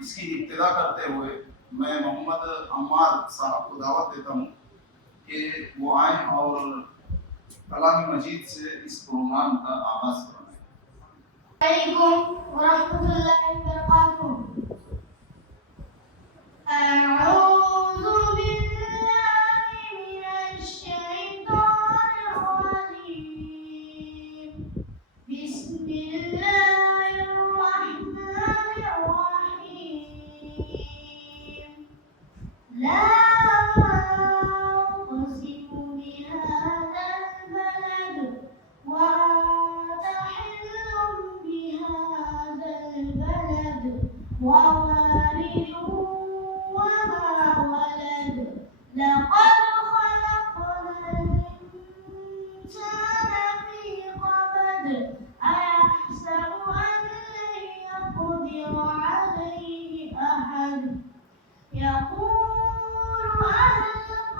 اس کی ابتدا کرتے ہوئے میں محمد عمار صاحب کو دعوت دیتا ہوں کہ وہ آئیں اور کلام مجید سے اس پروگرام کا آغاز کریں۔ علیکم ورحمۃ اللہ وبرکاتہ۔ اعوذ باللہ من الشیطان الرجیم، بسم اللہ الرحمن الرحیم۔ لا أقسم بهذا البلد وأنت حل بهذا البلد ووالد وما ولد، لقد خلقنا الإنسان في كبد، أيحسب أن لن يقدر عليه أحد، يقول أهلكت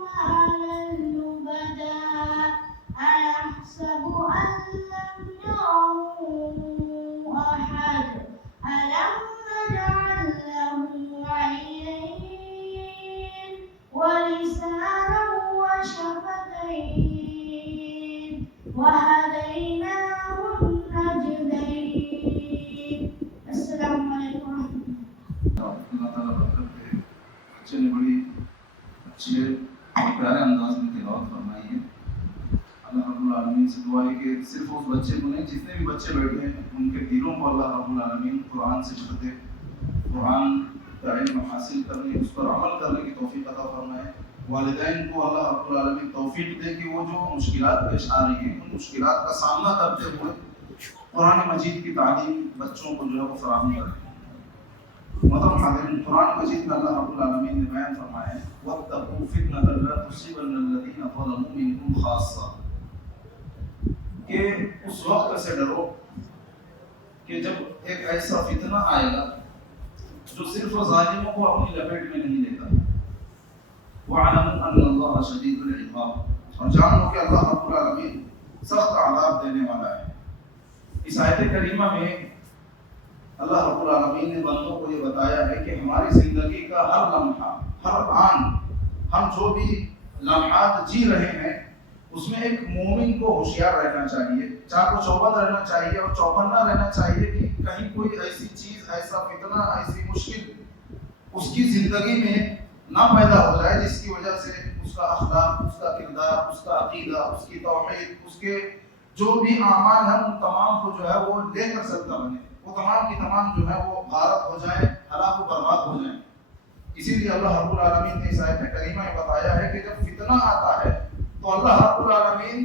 مالا لبدا، أيحسب أن لم يره أحد، ألم نجعل له عينين ولسانا وشفتين وهديناه النجدين۔ السلام علیکم۔ اللہ تعالیٰ برکت دے۔ بچے نے بڑی اچھے اور پیارے انداز میں تلاوت فرمائی ہے۔ اللہ رب العالمین سے دعا ہے کہ صرف اس بچے کو نہیں، جتنے بھی بچے بیٹھے ہیں ان کے دلوں کو اللہ رب العالمین قرآن سے بھر دے، قرآن کا علم حاصل کرنے، اس پر عمل کرنے کی توفیق عطا فرمائے۔ والدین کو اللہ رب العالمین توفیق دے کہ وہ جو مشکلات پیش آ رہی ہیں ان مشکلات کا سامنا کرتے ہوئے قرآن مجید کی تعلیم بچوں کو جو ہے وہ فراہم کریں۔ محترم حاضرین، قرآن مجید میں اللہ رب العالمین نے بیان فرمایا ہے وَاتَّقُوا فِتْنَةً لَا تُصِيبَنَّ الَّذِينَ ظَلَمُوا مِنكُمْ خَاصَّةً، کہ اس وقت سے ڈرو کہ جب ایک ایسا فتنہ آئے گا جو صرف ظالموں کو اپنی لپیٹ میں نہیں لیتا۔ وَاعْلَمُوا أَنَّ اللَّهَ شَدِيدُ الْعِقَابِ، اور جان لو کہ اللہ رب العالمین سخت عذاب دینے والا ہے۔ اس آیت کریمہ میں اللہ رب العالمین نے بندوں کو یہ بتایا ہے کہ ہماری زندگی کا ہر لمحہ، ہر آن، ہم جو بھی لمحات جی رہے ہیں اس میں ایک مومن کو ہوشیار رہنا چاہیے، چاق و چوبند رہنا چاہیے اور چوکنا رہنا چاہیے کہ کہیں کوئی ایسی چیز، ایسا فتنہ، ایسی مشکل اس کی زندگی میں نہ پیدا ہو جائے جس کی وجہ سے اس کا اخلاق، اس کا کردار، اس کا عقیدہ، اس کی توحید، اس کے جو بھی اعمال ہیں ان تمام کو جو ہے وہ لے کر چلتا بنے، وہ تمام کی تمام جو ہے وہ غارت ہو جائیں، ہلاک و برباد ہو جائیں۔ اسی لیے اللہ رب العالمین نے اس آیت کریمہ میں بتایا ہے کہ جب فتنہ آتا ہے تو اللہ رب العالمین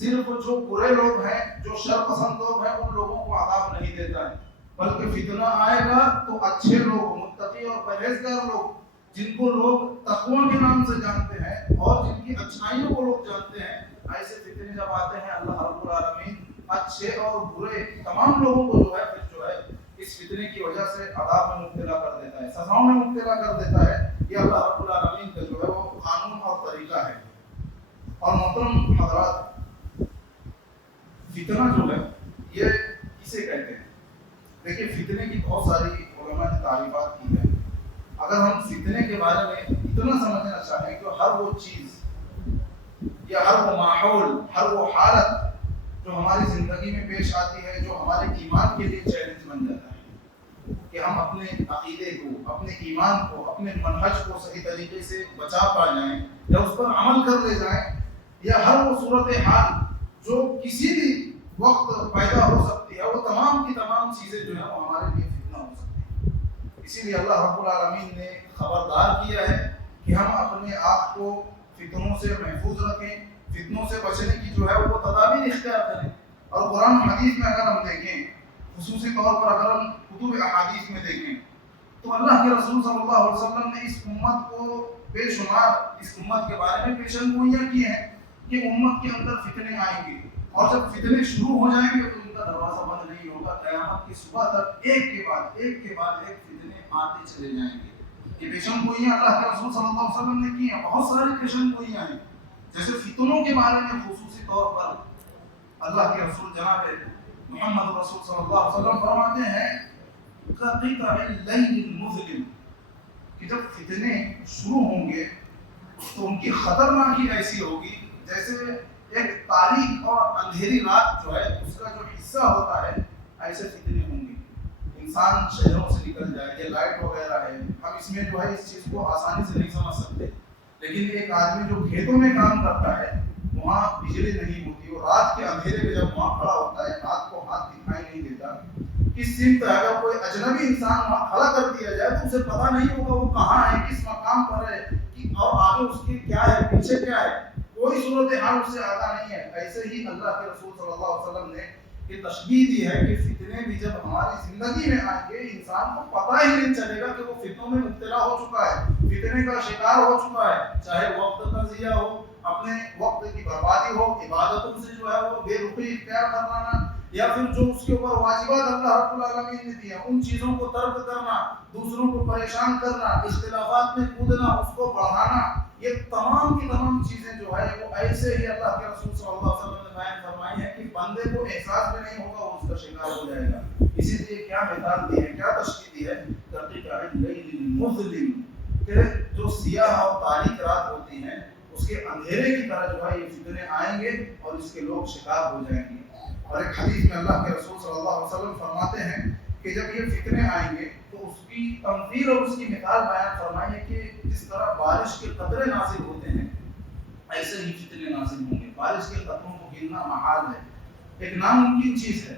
صرف جو برے لوگ ہیں، جو شر پسند لوگ ہیں، ان لوگوں کو عذاب نہیں دیتا ہے، بلکہ فتنہ آئے گا تو اچھے لوگ، متقی اور پرہیزگار لوگ، جن کو لوگ تقوی کے نام سے جانتے ہیں اور جن کی اچھائیوں کو لوگ جانتے ہیں، ایسے فتنے جب آتے ہیں اللہ رب العالمین اچھے اور برے تمام لوگوں کو جو ہے پھر جو ہے اس فتنے کی وجہ سے عذاب میں مبتلا کر دیتا ہے، سزاؤں میں مبتلا کر دیتا ہے۔ یہ اللہ رب العالمین کا جو ہے وہ قانون اور طریقہ ہے۔ اور محترم حضرات، فتنہ جو ہے یہ کسے کہتے ہیں؟ دیکھیں، فتنے کی بہت ساری علماء نے تعریفات کی ہے۔ اگر ہم فتنے کے بارے میں اتنا سمجھنا چاہیں کہ ہر وہ چیز یا ہر وہ ماحول، ہر وہ حالت جو ہماری زندگی میں پیش آتی ہے، جو ہمارے ایمان کے لیے چیلنج بن جاتا ہے کہ ہم اپنے عقیدے کو، اپنے ایمان کو، اپنے منہج کو صحیح طریقے سے بچا پا جائیں یا اس پر عمل کر لے جائیں، یا ہر وہ صورتحال جو کسی بھی وقت پیدا ہو سکتی ہے، وہ تمام کی تمام چیزیں جو ہیں وہ ہمارے لیے فتنہ ہو سکتی ہیں۔ اسی لیے اللہ رب العالمین نے خبردار کیا ہے کہ ہم اپنے آپ کو فتنوں سے محفوظ رکھیں، فتنوں سے بچنے کی جو ہے وہ تدابیر اختیار کریں۔ اور قرآن حدیث میں اگر ہم دیکھیں، خصوصی طور پر اگر ہم کتب احادیث میں دیکھیں، تو اللہ کے رسول صلی اللہ علیہ وسلم نے اس امت کو بے شمار اس امت کے بارے میں پیشن گوئیاں کی ہیں کہ امت کے اندر فتنے آئیں گے، اور جب فتنے شروع ہو جائیں گے تو ان کا دروازہ بند نہیں ہوگا، قیامت کی صبح تک ایک کے بعد ایک فتنے آتے چلے جائیں گے۔ یہ پیشن گوئیاں اللہ کے رسول صلی اللہ علیہ وسلم نے کی ہیں، بہت ساری پیشن گوئیاں ہیں۔ جیسے فتنوں کے بارے میں خصوصی طور پر اللہ کے رسول جناب محمد رسول صلی اللہ علیہ وسلم فرماتے ہیں كقطع الليل المظلم کہ جب فتنے شروع ہوں گے تو ان کی خطرناکی ایسی ہوگی جیسے ایک تاریک اور اندھیری رات جو ہے اس کا جو حصہ ہوتا ہے ایسے فتنے ہوں گے. انسان شہروں سے نکل جائے, یہ لائٹ وغیرہ ہے, ہم اس میں جو ہے اس چیز کو آسانی سے نہیں سمجھ سکتے, لیکن ایک آدمی جو کھیتوں میں کام کرتا ہے وہاں بجلی نہیں ہوتی, اور رات کے اندھیرے میں جب وہاں کھڑا ہوتا ہے ہاتھ کو ہاتھ دکھائی نہیں دیتا, کس سمت اگر کوئی اجنبی انسان وہاں کھڑا کر دیا جائے تو اسے پتہ نہیں ہوگا وہ کہاں ہے, کس مقام پر ہے, اور آگے اس کی کیا ہے, پیچھے کیا ہے, کوئی صورتحال اس سے آگاہ نہیں ہے. ایسے ہی اللہ کے رسول صلی اللہ علیہ وسلم نے یہ تشبیہ دی ہے کہ فتنے بھی جب ہماری زندگی میں آئیں گے انسان کو پتہ ہی نہیں چلے گا کہ وہ فتنوں میں مبتلا ہو چکا ہے, فتنے کا شکار ہو چکا ہے, چاہے وقت کا ضیاع ہو, اپنے وقت کی بربادی ہو, عبادتوں سے جو ہے وہ بے رخی اختیار کرنا, یا پھر جو اس کے اوپر واجبات اللہ رب العالمین نے دیا ان چیزوں کو ترک کرنا, دوسروں کو پریشان کرنا, اختلافات میں کودنا, اس کو بڑھانا, یہ تمام کی تمام چیزیں جو ہے وہ ایسے ہی اللہ کے رسول صلی اللہ علیہ وسلم نے بیان فرمائی ہے کہ بندے کو احساس بھی نہیں ہوگا, وہ اس کا شکار ہو جائے گا. اسی لیے کیا مثال دی ہے, کیا تشبیہ دی ہے, دقیق اللیل المظلم, کہ جو سیاہ اور تاریک رات ہوتی ہیں اس کے اندھیرے کی طرح جو ہے یہ فتنے آئیں گے اور اس کے لوگ شکار ہو جائیں گے. اور ایک حدیث میں اللہ کے رسول صلی اللہ علیہ وسلم فرماتے ہیں کہ جب یہ فتنے آئیں گے تو اس کی تمثیل اور اس کی مثال بیان فرمائی ہے کہ جس طرح بارش کے قطرے نازل ہوتے ہیں ایسے ہی فتنے نازل ہوں گے. بارش کے قطروں کو گننا محال ہے, ایک ناممکن چیز ہے,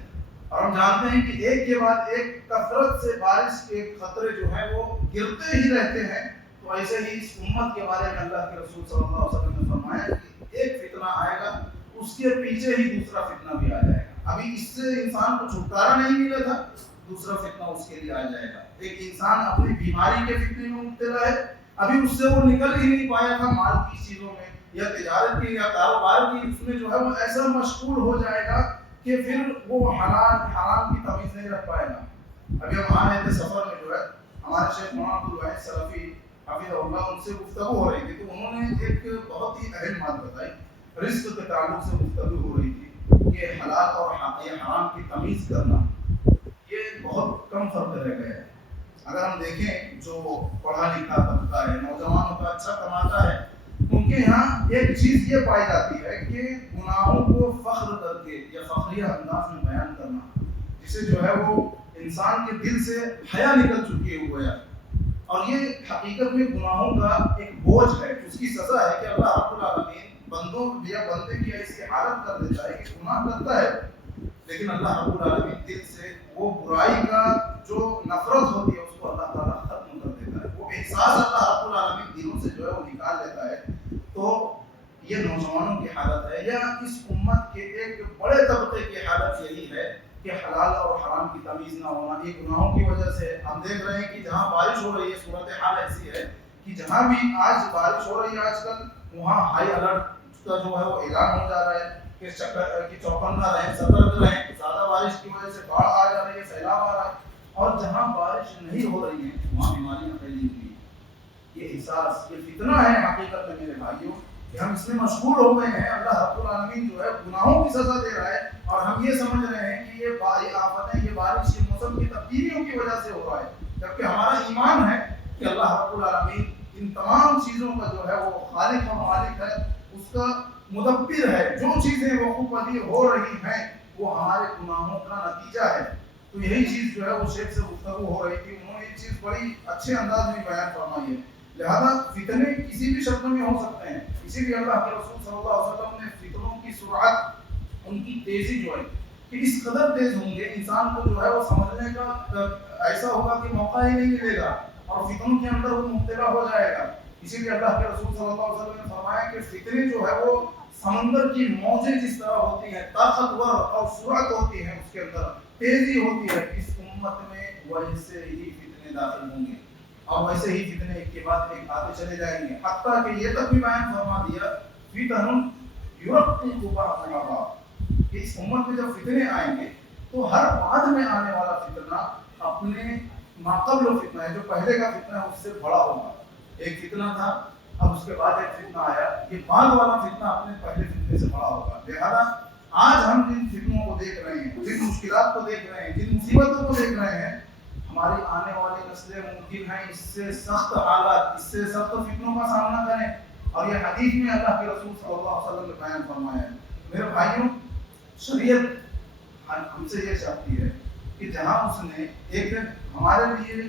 اور ہم جانتے ہیں کہ ایک کے بعد ایک کثرت سے بارش کے قطرے جو ہیں وہ گرتے ہی رہتے ہیں. تو ایسے ہی اس امت کے بارے میں اللہ کے رسول صلی اللہ علیہ وسلم نے فرمایا کہ ایک فتنہ آئے گا اس کے پیچھے ہی دوسرا فتنہ بھی آ جائے گا. ابھی اس سے انسان کو چھٹکارا نہیں ملا تھا, دوسرا فتنہ اس کے لیے آ جائے گا. ایک انسان اپنی بیماری کے فتنے میں مبتلا ہے, ابھی اس سے وہ نکل ہی نہیں پایا تھا مال کی چیزوں میں یا تجارت کی یا کاروبار کی, اس میں جو ہے وہ ایسا مشغول ہو جائے گا کہ پھر وہ حلال حرام کی تمیز نہیں رکھ پائے گا. ابھی ہم آ رہے تھے سفر میں جو ہے ہمارے شیخ مولانا عبدالواحد سلفی حفظہ اللہ ان سے گفتگو ہو رہی تھی, تو انہوں نے ایک بہت ہی اہم بات بتائی, رزق کے تعلق سے گفتگو ہو رہی تھی کہ حلال اور حرام کی تمیز کرنا یہ بہت کم فرق رہ گیا ہے. اگر ہم دیکھیں جو پڑھا لکھا طبقہ ہے, نوجوانوں کا اچھا کماتا ہے, ان کے یہاں ایک چیز یہ پائی جاتی ہے کہ گناہوں کو فخر کر کے یا فخریہ انداز میں بیان کرنا, جسے جو ہے وہ انسان کے دل سے حیا نکل چکی ہوئی ہے. اور یہ حقیقت میں گناہوں کا ایک بوجھ ہے, اس کی سزا ہے کہ اللہ رب العالمین بندوں یا بندے کی ایسی حالت کر دیتا ہے کہ گناہ کرتا ہے لیکن اللہ رب العالمین دل سے وہ برائی کا جو نفرت ہوتی ہے اس کو اللہ تعالیٰ ختم کر دیتا ہے, وہ احساس اللہ رب العالمین دلوں سے جو ہے وہ نکال دیتا ہے. تو یہ نوجوانوں کی حالت ہے یا اس امت کے ایک بڑے طبقے کی حالت یہی ہے کہ حلال اور حرام کی تمیز نہ ہونا. یہ گناہوں کی وجہ سے ہم دیکھ رہے ہیں کہ جہاں بارش ہو رہی ہے صورتحال ایسی ہے کہ جہاں بھی آج بارش ہو رہی ہے آج کل وہاں ہائی الرٹ کا جو ہے وہ اعلان ہو جا رہا ہے کہ چوکنا رہیں, سترک رہیں, زیادہ بارش کی وجہ سے باڑھ آ جا رہی ہے, سیلاب آ رہا ہے. اور جہاں بارش نہیں ہو رہی ہے وہاں بیماریاں پھیلی ہوئی ہیں. یہ احساس, یہ فتنہ ہے حقیقت میں میرے بھائیوں کہ ہم اس میں مشغول ہو گئے ہیں. اللہ رب العالمین جو ہے گناہوں کی سزا دے رہا ہے اور ہم یہ سمجھ رہے ہیں کہ یہ آفتیں, یہ بارش, یہ موسم کی تبدیلیوں کی وجہ سے ہو رہا ہے, جبکہ ہمارا ایمان ہے کہ اللہ رب العالمین ان تمام چیزوں کا جو ہے وہ خالق و مالک ہے, اس کا مدبر ہے. جو چیزیں وقوع پذیر ہو رہی ہیں وہ ہمارے گناہوں کا نتیجہ ہے. تو یہی چیز جو ہے وہ شیخ سے گفتگو ہو رہی تھی, انہوں نے یہ چیز بڑی اچھے انداز میں بیان فرمائی ہے. لہذا فتنے کسی بھی شکل میں ہو سکتے ہیں, اسی لیے اللہ کے رسول صلی اللہ علیہ وسلم نے فتنوں کی سرعت, ان کی تیزی جو ہے کہ اس قدر تیز ہوں گے انسان کو جو ہے وہ سمجھنے کا ایسا ہوگا کہ موقع ہی نہیں ملے گا اور فتنوں کے اندر وہ مبتلا ہو جائے گا. اسی لیے اللہ کے رسول صلی اللہ علیہ وسلم نے فرمایا کہ فتنے جو ہے وہ سمندر کی موجیں جس طرح ہوتی ہیں, طاقتور اور سرعت ہوتی ہے, اس کے اندر تیزی ہوتی ہے, اس امت میں ویسے ہی فتنے داخل ہوں گے اور ویسے ہی فتنے ایک کے بعد ایک آتے چلے جائیں گے. حتیٰ کہ یہ تک بھی بیان فرما دیا فتن یرقق بعضها, کہ اس امت میں جب فتنے آئیں گے تو ہر بعد میں آنے والا فتنہ اپنے ماقبل فتنہ ہے, جو پہلے کا فتنہ ہے اس سے بڑا ہوگا. ایک فتنہ تھا, اب اس کے بعد ایک فتنہ آیا, یہ بعد والا فتنہ اپنے پہلے فتنے سے بڑا ہوگا. لہذا آج ہم جن فتنوں کو دیکھ رہے ہیں, جن مشکلات کو دیکھ رہے ہیں, جن مصیبتوں کو دیکھ رہے ہیں, ہماری آنے والی نسلیں ممکن ہیں اس سے سخت حالات، اس سے سخت فتنوں کا سامنا کریں، اور یہ حدیث میں اللہ کے رسول صلی اللہ علیہ وسلم نے بیان فرمایا ہے۔ میرے بھائیوں، شریعت ہم سے یہ چاہتی ہے کہ جہاں اس نے ایک دن ہمارے لیے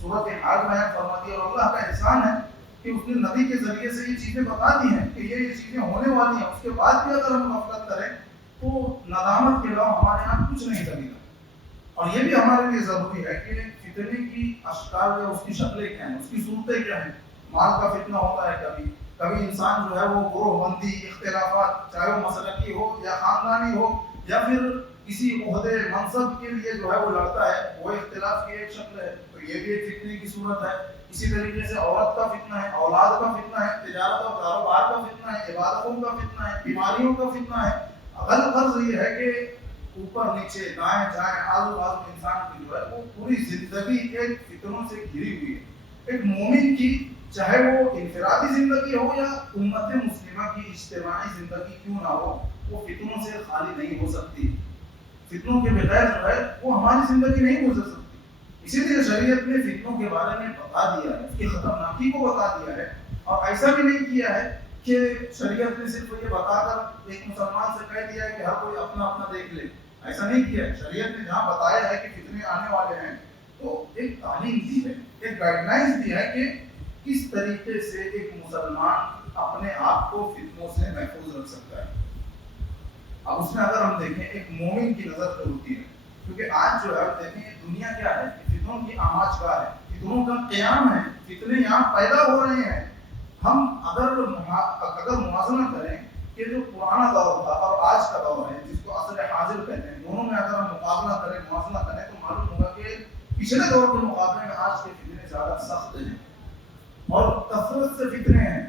صورت حال بیان فرما دی، اور اللہ کا احسان ہے کہ اس نے نبی کے ذریعے سے یہ چیزیں بتا دی ہیں کہ یہ چیزیں ہونے والی ہیں، اس کے بعد بھی اگر ہم غفلت کریں تو ندامت کے علاوہ ہمارے یہاں کچھ نہیں لگے گا۔ اور یہ بھی ہمارے لیے ضروری ہے کہ فتنے کی اشکال یا اس کی شکلیں کیا ہیں، اس کی صورتیں کیا ہیں۔ مال کا فتنہ ہوتا ہے، کبھی انسان جو ہے وہ گروہ بندی، اختلافات، چاہے وہ مسلکی ہو یا خاندانی ہو یا پھر کسی عہدے منصب کے لیے جو ہے وہ لڑتا ہے، وہ اختلاف کی ایک شکل ہے، تو یہ بھی ایک فتنے کی صورت ہے۔ اسی طریقے سے عورت کا فتنہ ہے، اولاد کا فتنہ ہے، تجارت اور کاروبار کا فتنہ ہے، عبادتوں کا فتنہ ہے، بیماریوں کا فتنہ ہے۔ غرض یہ ہے کہ اوپر نیچے دائیں جائیں آزو بازو انسان کی جو ہے وہ پوری زندگی ایک فتنوں سے گھری ہوئی ہے۔ ایک مومن کی چاہے وہ انفرادی زندگی ہو یا امت مسلمہ کی اجتماعی زندگی کیوں نہ ہو، وہ فتنوں سے خالی نہیں ہو سکتی۔ فتنوں کے بغیر جو ہے وہ ہماری زندگی نہیں گزر سکتی۔ اسی لیے شریعت نے فتنوں کے بارے میں بتا دیا ہے، اس کی خطرناکی کو بتا دیا ہے، اور ایسا بھی نہیں کیا ہے کہ شریعت نے صرف یہ بتا کر ایک مسلمان سے کہہ دیا ہے کہ ہر کوئی اپنا اپنا دیکھ لے، ایسا نہیں کیا ہے۔ شریعت نے جہاں بتایا ہے کہ فتنے آنے والے ہیں تو ایک تعلیم دی ہے، ایک گائیڈ لائنز دی ہے کہ کس طریقے سے ایک مسلمان اپنے آپ کو فتنوں سے محفوظ رکھ سکتا ہے۔ اب اس میں اگر ہم دیکھیں ایک مومن کی نظر جو ہوتی ہے، کیونکہ آج جو ہے دیکھیں دنیا کیا ہے، فتنوں کی آماج گاہ ہے، فتنوں کا قیام ہے، فتنے یہاں پیدا ہو رہے ہیں۔ ہم اگر موازنہ کریں کہ جو پرانا دور تھا اور آج کا دور ہے جس کو عصر حاضر کہتے ہیں، دونوں میں اگر ہم مقابلہ کریں، موازنہ کریں تو معلوم ہوگا کہ پچھلے دور کے مقابلے میں آج کے فتنے زیادہ سخت ہیں اور کثرت سے فتنے ہیں۔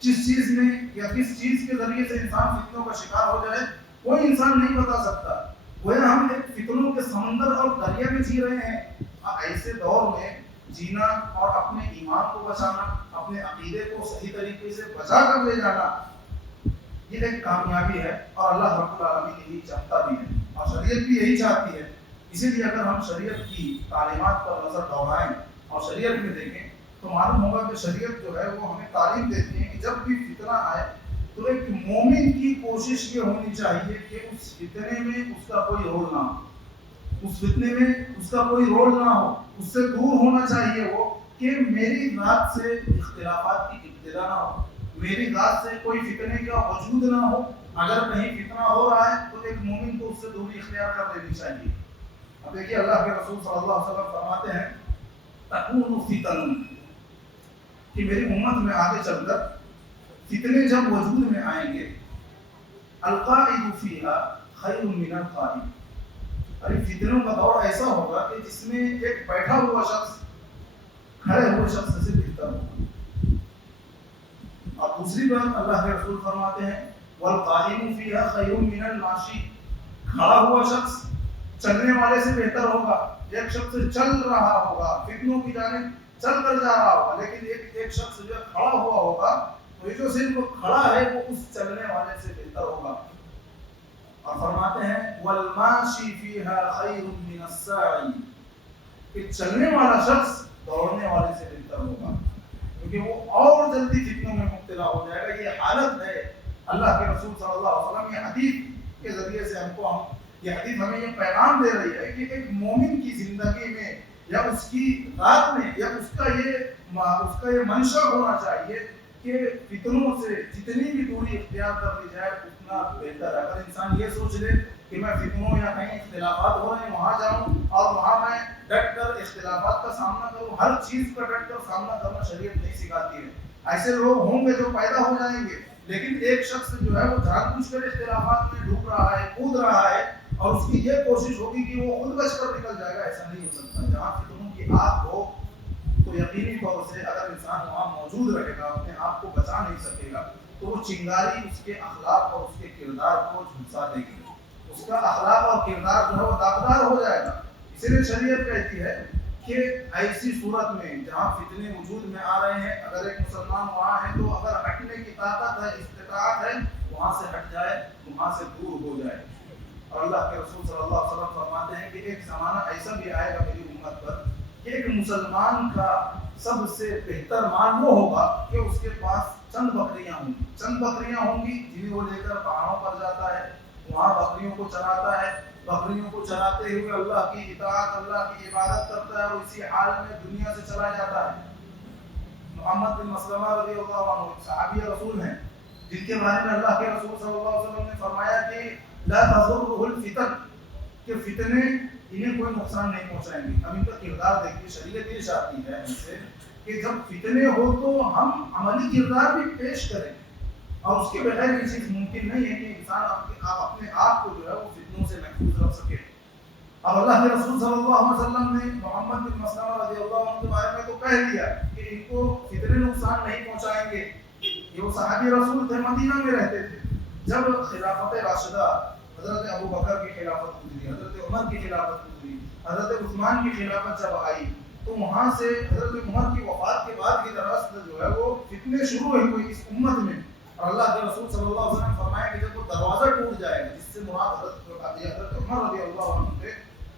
جس چیز میں یا کس چیز کے ذریعے سے انسان فتنوں کا شکار ہو جائے کوئی انسان نہیں بتا سکتا۔ وہ ہم ایک فتنوں کے سمندر اور دریا میں جی رہے ہیں۔ ایسے دور میں جینا اور اپنے ایمان کو بچانا، اپنے عقیدے کو صحیح طریقے سے بچا کر لے جانا، یہ ایک کامیابی ہے، اور اللہ رب العالمین یہی چاہتا بھی ہے اور شریعت بھی یہی چاہتی ہے۔ اسی لیے اگر ہم شریعت کی تعلیمات پر نظر دوڑائیں اور شریعت میں دیکھیں تو معلوم ہوگا کہ شریعت جو ہے وہ ہمیں تعلیم دیتی ہے کہ جب بھی فتنہ آئے تو ایک مومن کی کوشش یہ ہونی چاہیے کہ اس فتنے میں اس کا کوئی رول نہ ہو، اس فتنے میں اس کا کوئی رول نہ ہو، اس سے دور ہونا چاہیے وہ، کہ میری ذات سے اختلافات کی ابتدا نہ ہو، میری ذات سے کوئی فتنے کا وجود نہ ہو۔ اگر کہیں فتنہ ہو رہا ہے تو ایک مومن کو اس سے دوری اختیار کر لینی چاہیے۔ اب دیکھیے اللہ کے رسول صلی اللہ علیہ وسلم فرماتے ہیں تکون فتن، کہ میری امت میں آگے چل کر فتنے جب وجود میں آئیں گے، القائد فیہا خیر من القائم، ارے فتنوں کا دور ایسا ہوگا کہ جس میں ایک بیٹھا ہوا شخص کھڑے ہوئے شخص سے بہتر ہوگا۔ اور دوسری بات اللہ کے رسول فرماتے ہیں والقائم فیہا خیر من الماشی، کھڑا ہوا شخص چلنے والے سے بہتر ہوگا۔ ایک شخص چل رہا ہوگا، فتنوں کی جانب چل کر جا رہا ہوگا، لیکن ایک شخص جو کھڑا ہوا ہوگا، تو یہ جو صرف کھڑا ہے وہ اس چلنے والے سے بہتر ہوگا۔ اور فرماتے ہیں والماشی فیہا خیر من الساعی، کہ چلنے والا شخص دوڑنے والے سے بہتر ہوگا، کیونکہ وہ اور جلدی فتنوں میں مبتلا ہو جائے گا۔ یہ حالت ہے اللہ کے رسول صلی اللہ علیہ وسلم یہ حدیث کے ذریعے سے یہ حدیث ہمیں یہ پیغام دے رہی ہے کہ ایک مومن کی زندگی میں یا اس کی ذات میں یا اس کا یہ منشا ہونا چاہیے کہ فتنوں سے جتنی بھی دوری اختیار کر لی جائے اتنا بہتر ہے۔ اگر انسان یہ سوچ لے کہ میں فتنوں یا کہیں اختلافات ہو رہے ہیں وہاں جاؤں اور وہاں میں ڈٹ کر اختلافات کا سامنا کروں، ہر چیز کا ڈٹ کر سامنا کرنا شریعت نہیں سکھاتی ہے۔ ایسے لوگ ہوں گے جو پیدا ہو جائیں گے، لیکن ایک شخص جو ہے وہ جان بوجھ کر اختلافات میں ڈوب رہا ہے، کود رہا ہے، اور اس کی یہ کوشش ہوگی کہ وہ خود بچ کر نکل جائے گا، ایسا نہیں ہو سکتا۔ جہاں فتنوں کی آگ ہو تو یقینی طور سے اگر انسان وہاں موجود رہے گا، اپنے آپ کو بچا نہیں سکے گا، تو وہ چنگاری اس کے اخلاق اور اس کے کردار کو جھلسا دے گی، اس کا اخلاق اور کردار جو ہے وہ داغدار ہو جائے گا۔ اسی لیے شریعت کہتی ہے کہ ایسی صورت میں جہاں فتنے وجود میں آ رہے ہیں، اگر ایک مسلمان وہاں ہے تو اگر ہٹنے کی طاقت ہے، استطاعت ہے، وہاں سے ہٹ جائے، وہاں سے دور ہو جائے۔ اور اللہ کے رسول صلی اللہ علیہ وسلم فرماتے ہیں کہ ایک زمانہ ایسا بھی آئے گا میری امت پر کہ ایک مسلمان کا سب سے بہتر مال وہ ہوگا کہ اس کے پاس چند بکریاں ہوں گی جنہیں وہ لے کر پہاڑوں پر جاتا ہے، وہاں بکریوں کو چراتا ہے، بکریوں کو چراتے ہوئے اللہ کی اطاعت، اللہ کی عبادت کرتا ہے اور اسی حال میں دنیا سے چلا جاتا ہے۔ محمد بن مسلمہ رضی اللہ عنہ صحابی رسول ہیں جن کے بارے میں اللہ کے رسول صلی اللہ علیہ وسلم نے فرمایا کہ لا تضرہ الفتن، کہ فتنے انہیں کوئی نقصان نہیں پہنچائیں گے۔ اب ان کا کردار دیکھیے، شریعت یہ چاہتی ہے ہم سے کہ جب فتنے ہو تو ہم عملی کردار بھی پیش کریں، اور اس کے بغیر یہ چیز ممکن نہیں ہے کہ انسان اپنے آپ کو جو ہے وہ فتنوں سے محفوظ رکھ سکے۔ اب اللہ کے رسول صلی اللہ علیہ وسلم نے محمد بن مسلمہ رضی اللہ عنہ کے بارے میں تو کہہ دیا کہ ان کو فتنے نقصان نہیں پہنچائیں گے۔ یہ وہ صحابی رسول تھے، مدینہ میں رہتے تھے۔ جب خلافت راشدہ حضرت ابو بکر کی خلافت گزری، حضرت عمر کی خلافت گزری، حضرت عثمان کی خلافت جب آئی تو وہاں سے حضرت عمر کی وفات کے بعد کی طرف جو ہے وہ فتنے شروع ہوئی اس امت میں، اور اللہ کے رسول صلی اللہ علیہ وسلم نے فرمایا کہ جب وہ دروازہ ٹوٹ جائے گا جس سے مراد حضرت عمر رضی اللہ عنہ تھے،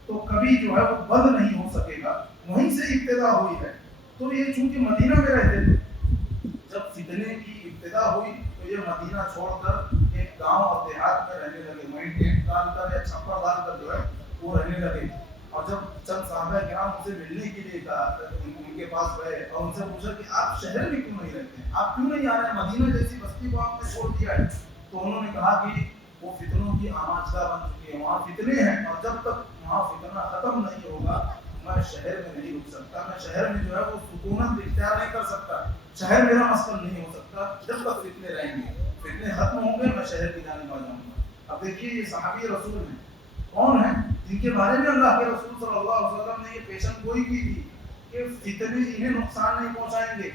تو کبھی جو ہے وہ بند نہیں ہو سکے گا، وہیں سے ابتدا ہوئی ہے۔ تو یہ چونکہ مدینہ میں رہتے تھے، جب فتنے کی ابتدا ہوئی تو یہ مدینہ چھوڑ کر ایک گاؤں اور دیہات میں رہنے لگے، وہیں ٹینٹ ڈال کر یا چھپر ڈال کر جو ہے وہ رہنے لگے۔ اور جب چند صحابہ کرام ان سے ملنے کے لیے کہا، ان کے پاس گئے اور ان سے پوچھا کہ آپ شہر میں کیوں نہیں رہتے ہیں، آپ کیوں نہیں آ رہے ہیں، مدینہ جیسی بستی کو آپ نے چھوڑ دیا ہے؟ تو انہوں نے کہا کہ وہ فتنوں کی آماجگاہ بن چکی ہے، وہاں فتنے ہیں، اور جب تک وہاں فتنہ ختم نہیں ہوگا میں شہر میں نہیں رک سکتا، میں شہر میں جو ہے وہ سکونت اختیار نہیں کر سکتا، شہر میرا مسکن نہیں ہو سکتا، جب تک فتنے رہیں گے، فتنے ختم ہوں گے میں شہر کی جانب آ جاؤں گا۔ اب دیکھیے یہ صحابی رسول ہیں، کون ہیں؟ جن کے بارے میں اللہ کے رسول صلی اللہ علیہ وسلم نے یہ پیشن گوئی کی تھی کہ فتنے انہیں نقصان نہیں پہنچائیں گے۔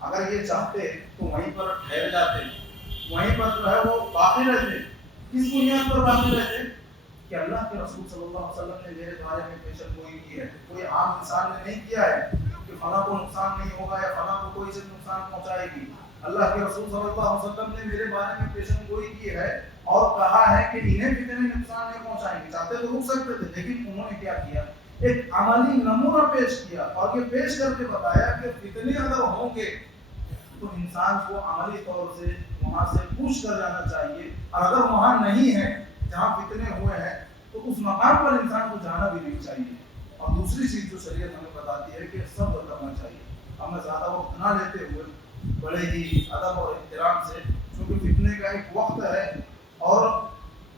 اگر یہ چاہتے تو وہیں پر ٹھہر جاتے، وہیں پر جو ہے وہ باقی رہتے۔ کس بنیاد پر باقی رہتے؟ کہ اللہ کے رسول صلی اللہ علیہ وسلم نے میرے بارے میں پیشن گوئی کی ہے، کوئی عام انسان نے نہیں کیا ہے کہ فلاں کو نقصان نہیں ہوگا یا فلاں کو کوئی چیز نقصان پہنچائے گی۔ اللہ کے رسول صلی اللہ علیہ وسلم نے میرے بارے میں پیشن گوئی کی ہے اور کہا ہے کہ انہیں فتنے نقصان نہیں پہنچائیں گے۔ چاہتے تو رک سکتے تھے، لیکن انہوں نے کیا کیا؟ ایک عملی نمونہ پیش کیا اور یہ پیش کر کے بتایا کہ فتنے اگر ہوں گے تو انسان کو عملی طور سے وہاں سے پوچھ کر جانا چاہیے، اور اگر وہاں نہیں ہے جہاں فتنے ہوئے ہیں تو اس مقام پر انسان کو جانا بھی نہیں چاہیے۔ اور دوسری چیز جو شریعت ہمیں بتاتی ہے کہ صبر کرنا چاہیے، ہمیں زیادہ وقت نہ لیتے ہوئے بڑے ہی ادب اور احترام سے، کیونکہ فتنے کا ایک وقت ہے اور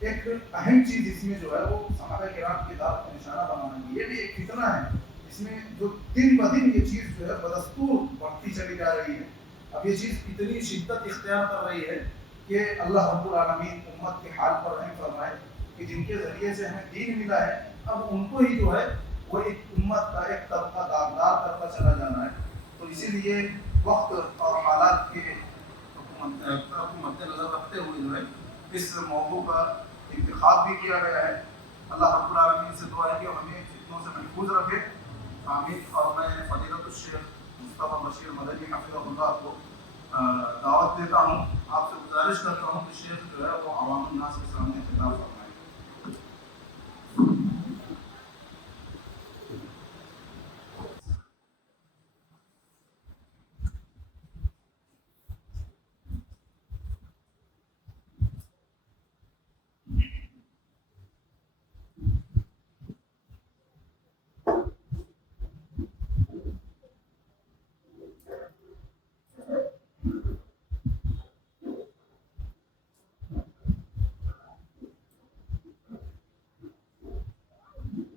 ایک اہم چیز اس میں جو ہے وہ صحابہ کرام کی دعوت کا نشانہ بنانا ہے۔ یہ بھی ایک فتنہ ہے، اس میں جو دن بدن یہ چیز جو ہے بدستور بڑھتی چلی جا رہی ہے۔ اب یہ چیز اتنی شدت اختیار کر رہی ہے کہ اللہ رب العالمین امت کے حال پر رحم فرمائے کہ جن کے ذریعے سے ہمیں دین ملا ہے، اب ان کو ہی جو ہے وہ ایک امت کا ایک طبقہ داغدار کرتا چلا جانا ہے۔ تو اسی لیے وقت اور حالات کے مد نظر رکھتے ہوئے جو ہے اس موضوع کا انتخاب بھی کیا گیا ہے۔ اللہ رب العالمین سے دعا ہے کہ ہمیں فتنوں سے محفوظ رکھے، آمین۔ اور میں فضیلت الشیخ مصطفیٰ بشیر مدنی حفظہ اللہ کو دعوت دیتا ہوں، آپ سے گزارش کرتا ہوں کہ شیخ جو ہے وہ عوام الناس کے سامنے خطاب فرمائیں۔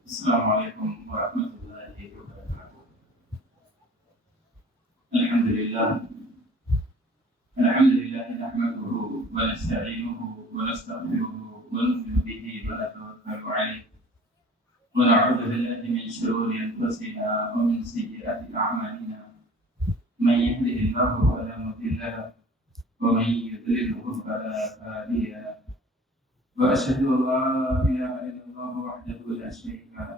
السلام علیکم ورحمۃ اللہ وبرکاتہ۔ الحمد للہ نحمده ونستعینه ونستغفره ونؤمن به ونتوکل علیہ ونعوذ باللہ من شرور انفسنا ومن سیئات اعمالنا، من يهده الله فلا مضل له ومن يضلله فلا هادي له، وأشهد أن لا إله إلا الله وحده لا شريك له،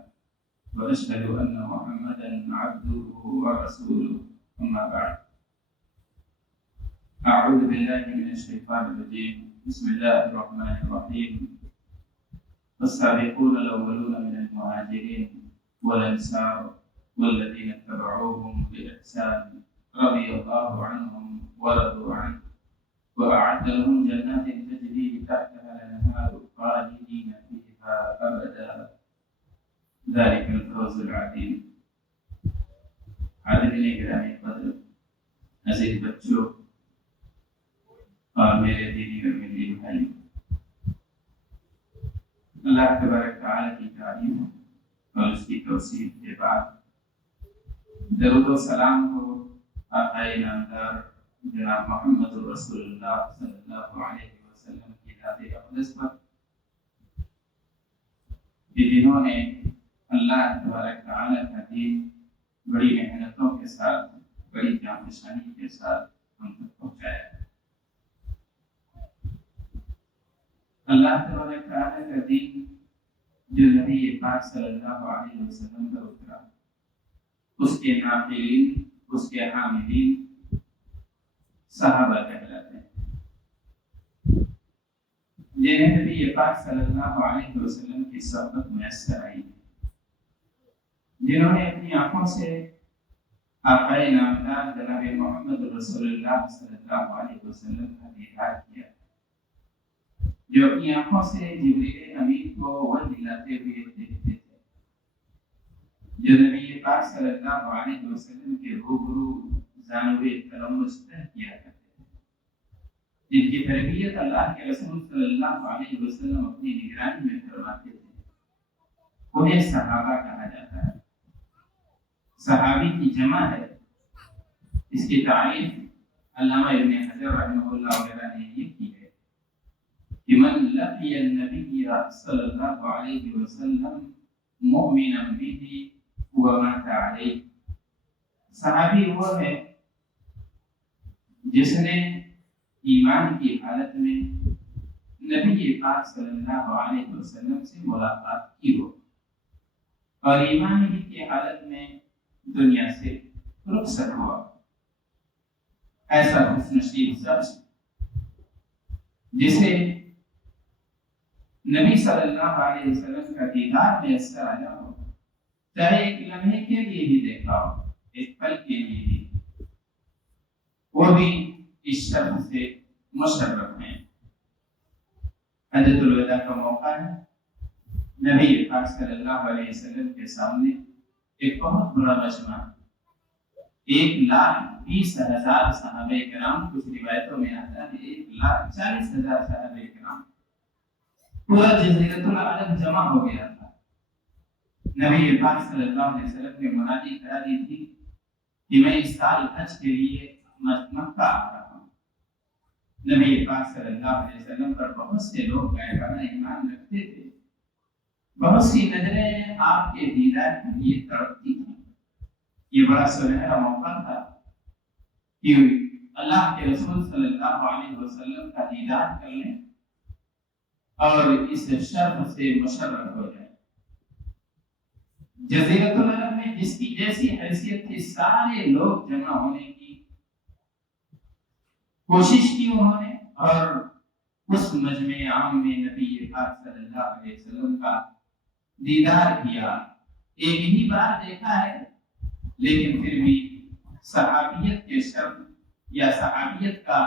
وأشهد أن محمدا عبده ورسوله، أما بعد، أعوذ بالله من الشيطان الرجيم، بسم الله الرحمن الرحيم، والسابقون الأولون من المهاجرين والأنصار والذين اتبعوهم بإحسان رضي الله عنهم ورضوا عنه وأعد لهم جنات تجري تحتها الأنهار خالدين فيها أبدا ذلك الفوز العظيم. حاضرین گرامی قدر، عزیز بچوں اور میرے دینی اور ملی بھائی، اللہ تبارک تعالیٰ کی تعریف اور اس کی توصیف کے بعد درود و سلام ہو آقا نامدار جناب محمد رسول اللہ صلی اللہ علیہ وسلم کی ذات اقدس پر، جنہوں نے اللہ تبارک تعالیٰ کا دین بڑی محنتوں کے ساتھ، بڑی جانفشانی کے ساتھ ہم تک پہنچایا. اللہ تبارک تعالیٰ کا دین جو نبی پاک صلی اللہ علیہ وسلم پر اترا، اس کے ناقلین، اس کے حاملین صحابہ کہلاتے ہیں، جنہیں نبی پاک صلی اللہ علیہ وسلم کی صحبت میسر آئی ہے، جنہوں نے اپنی آنکھوں سے آقا نامدار جناب محمد رسول اللہ صلی اللہ علیہ وسلم کا دیدار کیا، جو اپنی آنکھوں سے جبریل امین کو وحی لاتے ہوئے دیکھتے تھے، جو نبی پاک صلی اللہ علیہ وسلم کے روبرو زانوے تلمس طے کیا کرتے تھے، جن کی تربیت اللہ کے رسول صلی اللہ علیہ وسلم اپنی نگرانی میں فرماتے تھے، انہیں صحابہ کہا جاتا ہے. صحابی کی جمع ہے. اس کی تعریف علامہ ابن حجر رحمہ اللہ وغیرہ نے یہ کی ہے کہ من لقی النبی صلی اللہ علیہ وسلم مؤمنا به ومات علیہ. صحابی وہ ہے جس نے ایمان کی حالت میں نبی پاک صلی اللہ علیہ وسلم سے ملاقات کی ہو اور ایمان ہی کی حالت میں دنیا سے رخصت ہوا. ایسا خوش نصیب شخص جسے نبی صلی اللہ علیہ وسلم کا دیدار میسر آیا ہو، چاہے ایک لمحے کے لیے ہی دیکھا ہو، ایک پل کے لیے ہی، وہ بھی اس شرف سے مشرف ہیں. حجۃ الوداع کا موقع ہے. نبی پاک صلی اللہ علیہ وسلم کے سامنے ایک بہت بڑا مجمع، 1,20,000 صحابہ کرام، کچھ روایتوں میں آتا ہے 1,40,000 صحابہ کرام، پورا جزیرۃ العرب جمع ہو گیا تھا. نبی پاک صلی اللہ علیہ وسلم نے منادی کرا دی تھی کہ میں اس سال حج کے لیے مکہ آ رہا ہوں. نبی پاک صلی اللہ علیہ وسلم پر بہت سے لوگ غائبانہ ایمان رکھتے تھے، بہت سی نظریں آپ کے دیدار کے لیے تڑپتی تھیں. یہ بڑا سنہرا موقع تھا کہ اللہ کے رسول صلی اللہ علیہ وسلم کا دیدار کر لیں اور اس شرف سے مشرف ہو جائیں. جزیرۃ العرب میں جس کی جیسی حیثیت تھی، سارے لوگ جمع ہونے کی کوشش کی انہوں نے، اور اس مجمع عام میں نبی پاک صلی اللہ علیہ وسلم کا دیدار کیا. ایک ہی بار دیکھا ہے، لیکن پھر بھی صحابیت کے شرف یا صحابیت کا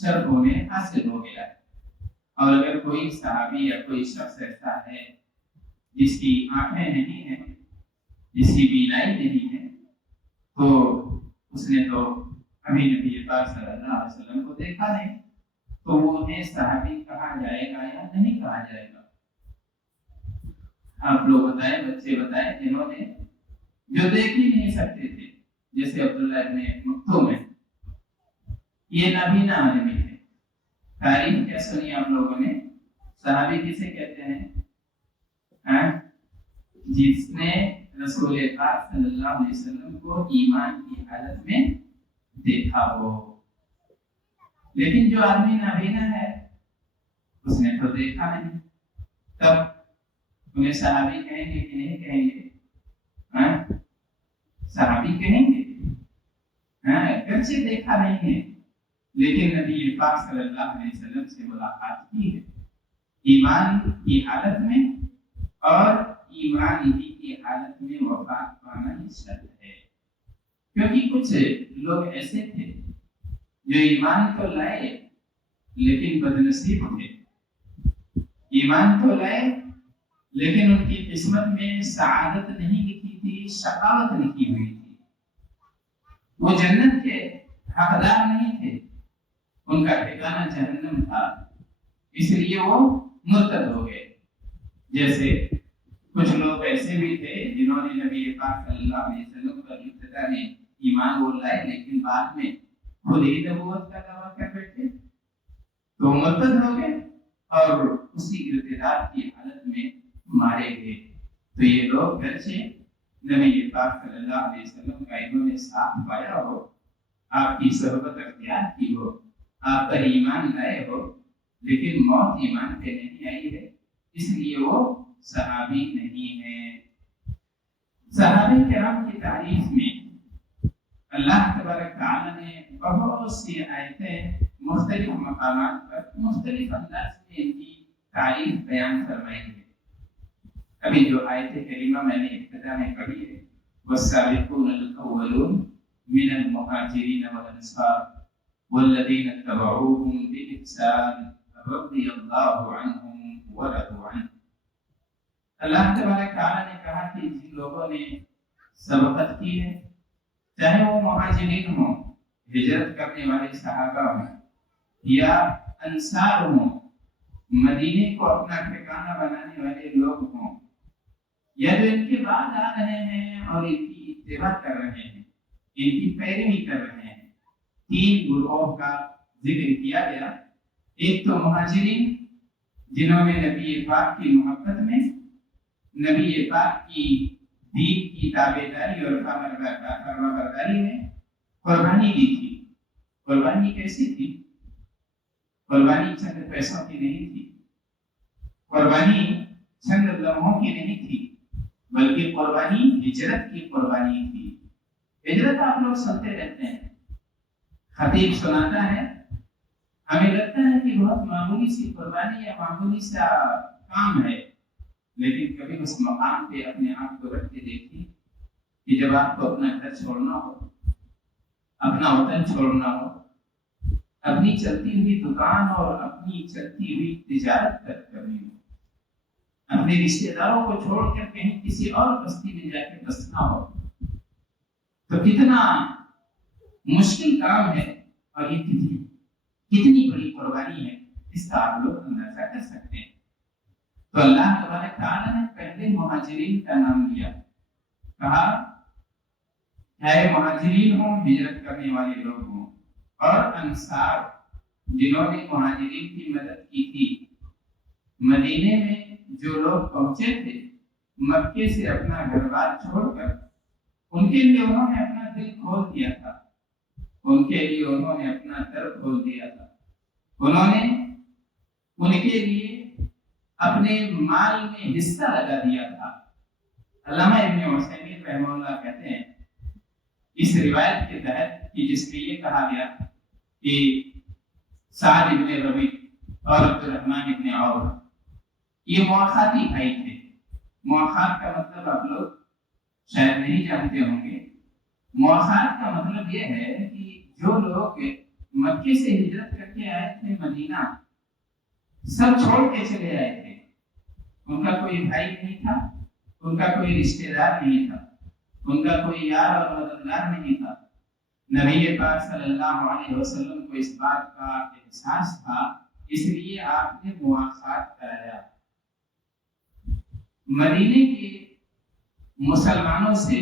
شرف انہیں حاصل ہو گیا ہے. اور اگر کوئی صحابی یا کوئی شخص ایسا ہے جس کی آنکھیں نہیں ہیں، جس کی بینائی نہیں ہے، تو اس نے تو ابھی نبی پاک صلی اللہ علیہ وسلم کو دیکھا نہیں، تو وہ انہیں صحابی کہا جائے گا یا نہیں کہا جائے گا؟ آپ لوگ بتائیں، بچے بتائیں، جنہوں نے جو دیکھ ہی نہیں سکتے تھے، جیسے عبداللہ ابن مکتوم ہے، یہ نابینا آدمی ہے. تعریف کیا سنی آپ لوگوں نے؟ صحابی کسے کہتے ہیں؟ جس نے رسول پاک صلی اللہ علیہ وسلم کو ایمان کی حالت میں دیکھا ہو. لیکن جو آدمی نابینا ہے اس نے تو دیکھا نہیں، تب انہیں صحابی کہیں گے کہ نہیں کہیں گے؟ صحابی کہیں گے. اگرچہ دیکھا نہیں ہے لیکن نبی پاک صلی اللہ علیہ وسلم سے ملاقات کی ہے ایمان کی حالت میں، اور ایمان ہی کی حالت میں وفات پانا یہ شرط ہے. کیونکہ کچھ لوگ ایسے تھے جو ایمان تو لائے لیکن بدنصیب تھے، ایمان تو لائے لیکن ان کی قسمت میں سعادت نہیں لکھی تھی، شقاوت لکھی ہوئی تھی، وہ جنت کے حقدار نہیں تھے، ان کا ٹھکانہ جہنم تھا، اس لیے وہ مرتد ہو گئے۔ جیسے کچھ لوگ ایسے بھی تھے جنہوں نے نبی پاک صلی اللہ علیہ وسلم پر ابتدا میں ایمان بول لائے لیکن بعد میں خود ہی نبوت کا دعویٰ کر بیٹھے تو مرتد ہو گئے اور اسی ارتداد کی حالت میں مارے گئے۔ تو یہ لوگ گرچہ نبی پاک صلی اللہ علیہ وسلم کا انہوں نے ساتھ پایا ہو، آپ کی صحبت اختیار کی ہو، آپ پر ایمان لائے ہو، لیکن موت ایمان پہ نہیں آئی ہے، اس لیے وہ صحابی نہیں ہے۔ صحابہ کرام کی تعریف میں اللہ تبارک تعالیٰ نے بہت سی آیتیں مختلف مقامات پر مختلف انداز میں ان کی تعریف بیان فرمائی ہے۔ ابھی جو آیت کریمہ میں نے ابتدا میں پڑھی ہے، والسابقون الاولون من المہاجرین والانصار والذین اتبعوهم بإحسان رضی اللہ عنہم ورضوا عنہ۔ اللہ تبارک تعالیٰ نے کہا کہ جن لوگوں نے سبقت کی ہے، چاہے وہ مہاجرین ہوں، ہجرت کرنے والے صحابہ ہوں، یا انصار ہوں، مدینے کو اپنا ٹھکانہ بنانے والے لوگ ہوں، یا جو ان کے بعد آ رہے ہیں اور ان کی اتباع کر رہے ہیں، ان کی پیروی کر رہے ہیں، تین گروہوں کا ذکر کیا گیا۔ ایک تو مہاجرین جنہوں نے نبی پاک کی محبت میں نبی پاک کی دین کی تابعداری اور فرما برداری میں قربانی دی تھی۔ قربانی کیسی تھی؟ قربانی چند پیسوں کی نہیں تھی، قربانی چند لمحوں کی نہیں تھی، بلکہ قربانی ہجرت کی قربانی تھی۔ ہجرت آپ لوگ سنتے رہتے ہیں، خطیب سناتا ہے، ہمیں لگتا ہے کہ بہت معمولی سی قربانی یا معمولی سا کام ہے، لیکن کبھی اس مقام پہ اپنے آپ کو رکھ کے دیکھیں کہ جب آپ کو اپنا گھر چھوڑنا ہو، اپنا وطن چھوڑنا ہو، اپنی چلتی ہوئی دکان اور اپنی چلتی ہوئی تجارت کرنی ہو، اپنے رشتے داروں کو چھوڑ کر کہیں کسی اور بستی میں جا کے بسنا ہو، تو کتنا مشکل کام ہے اور یہ کتنی بڑی قربانی ہے، اس کا آپ لوگ اندازہ کر سکتے ہیں۔ تو اللہ تبارک تعالیٰ نے پہلے مہاجرین کا نام لیا، کہا چاہے مہاجرین ہوں، ہجرت کرنے والے لوگ ہوں، اور انصار جنہوں نے مہاجرین کی مدد کی تھی۔ مدینے میں جو لوگ پہنچے تھے مکے سے اپنا گھر بار چھوڑ کر، ان کے لیے انہوں نے اپنا دل کھول دیا تھا، ان کے لیے انہوں نے اپنا در کھول دیا تھا، انہوں نے ان کے لیے اپنے مال میں حصہ لگا دیا تھا۔ علامہ ابن عثیمین رحمہ اللہ کہتے ہیں اس روایت کے تحت کہ جس میں یہ کہا گیا کہ سعد ابن ربیع اور عبد الرحمن ابن عوف یہ مواخاتی بھائی تھے۔ مواخات کا مطلب آپ لوگ شاید نہیں جانتے ہوں گے۔ مواخات کا مطلب یہ ہے کہ جو لوگ مکے سے ہجرت کر کے آئے تھے مدینہ، سب چھوڑ کے چلے آئے تھے، ان کا کوئی بھائی نہیں تھا، ان کا کوئی رشتہ دار نہیں تھا، ان کا کوئی یار اور مددگار نہیں تھا۔ نبی پاک صلی اللہ علیہ وسلم کو اس بات کا احساس تھا، اس لیے آپ نے مواخات کرایا۔ مدینے کے مسلمانوں سے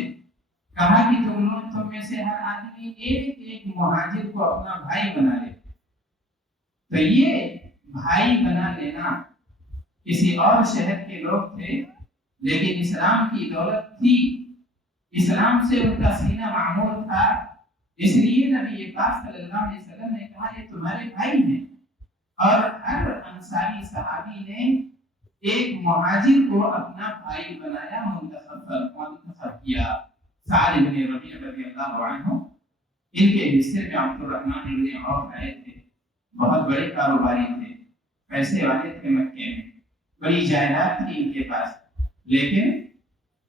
کہا کہ تم میں سے ہر آدمی ایک ایک مہاجر کو اپنا بھائی بنا لے۔ تو یہ بھائی بنا لینا، کسی اور شہر کے لوگ تھے لیکن اسلام کی دولت تھی، اسلام سے ان کا سینہ معمور تھا، اس لیے نبی پاک صلی اللہ علیہ وسلم نے کہا یہ تمہارے بھائی ہیں، اور ہر انصاری صحابی نے ایک مہاجر کو اپنا بھائی بنایا، منتخب کیا۔ سعد بن ربیع رضی اللہ عنہ، ان کے حصے میں عبد الرحمن بن عوف آئے تھے، بہت بڑے کاروباری تھے، پیسے والے تھے، مکے میں بڑی جائیداد تھی ان کے پاس، لیکن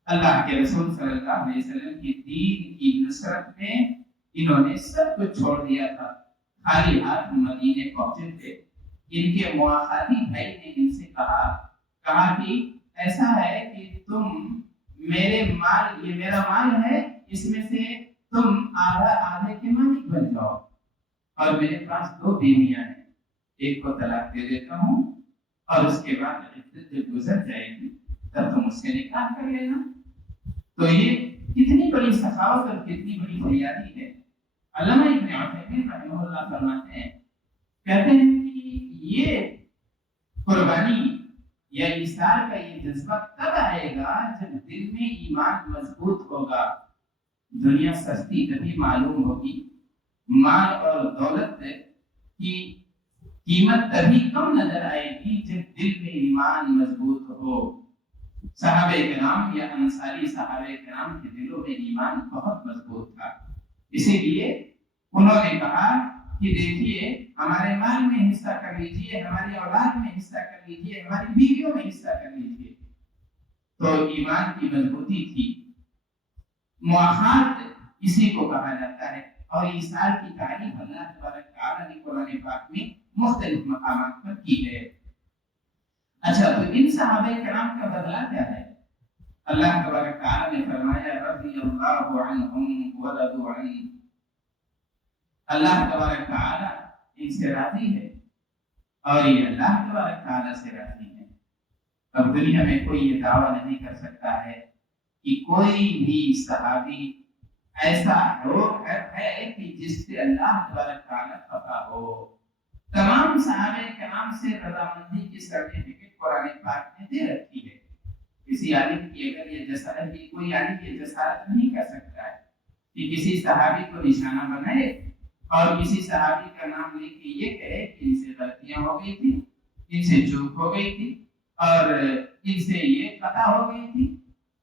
اللہ کے رسول صلی اللہ علیہ وسلم کی دین کی نصرت نصرت میں انہوں نے سب کچھ چھوڑ دیا تھا، خالی ہاتھ مدینے پہنچے تھے۔ ان کے مواخاتی بھائی نے ان سے کہا کہ ایسا ہے کہ تم میرے مال، یہ میرا مال ہے، اس میں سے تم آدھے کے مالک بن جاؤ، اور میرے پاس 2 بیویاں ہیں، ایک کو طلاق دے دیتا ہوں اور اس کے بعد عدت جب گزر جائے گی تب تم اس سے نکاح کر لینا۔ تو یہ کتنی بڑی سخاوت اور کتنی بڑی فریادی ہے۔ علامہ ابن عثیمین رحمہ اللہ فرماتے ہیں، کہتے ہیں کہ یہ قربانی یا ایثار کا یہ جذبہ تب آئے گا جب دل میں ایمان مضبوط ہوگا۔ دنیا سستی تبھی معلوم ہوگی، مال اور دولت کی قیمت تبھی کم نظر آئے گی جب دل میں ایمان مضبوط ہو۔ صحابہ کرام یا انصاری صحابہ کرام کے دلوں میں ایمان بہت مضبوط تھا، اسی لیے انہوں نے کہا کہ دیکھیے ہمارے مال میں حصہ کر لیجئے، ہماری اولاد میں حصہ کر لیجئے، ہماری بیویوں میں حصہ کر لیجئے۔ تو ایمان کی مضبوطی تھی۔ مواخات اسی کو کہا جاتا ہے، اور ایثار کی تعریف اللہ تبارک تعالیٰ نے قرآن پاک میں مختلف مقامات پر کی ہے۔ اچھا، تو ان صحابہ کرام کا بدلہ کیا ہے؟ اللہ تبارک تعالیٰ نے فرمایا رضی اللہ عنہم ورضوا عنہ، اللہ تبارک تعالیٰ ان سے راضی ہے اور یہ اللہ تبارک تعالیٰ سے راضی ہے۔ اب دنیا میں کوئی یہ دعویٰ نہیں کر سکتا ہے کہ کوئی بھی صحابی ایسا ہے کہ جس سے اللہ تبارک تعالیٰ خفا ہو۔ تمام صحابہ کرام سے رضامندی کی سرٹیفکیٹ قرآن پاک نے دے رکھی ہے۔ کسی عالم کی اگر یہ جسارت کی، کوئی عالم یہ جسارت نہیں کر سکتا ہے کہ کسی صحابی کو نشانہ بنائے اور کسی صحابی کا نام لے کے یہ کہے کہ ان سے غلطیاں ہو گئی تھی، ان سے چوک ہو گئی تھی اور ان سے یہ خطا ہو گئی تھی۔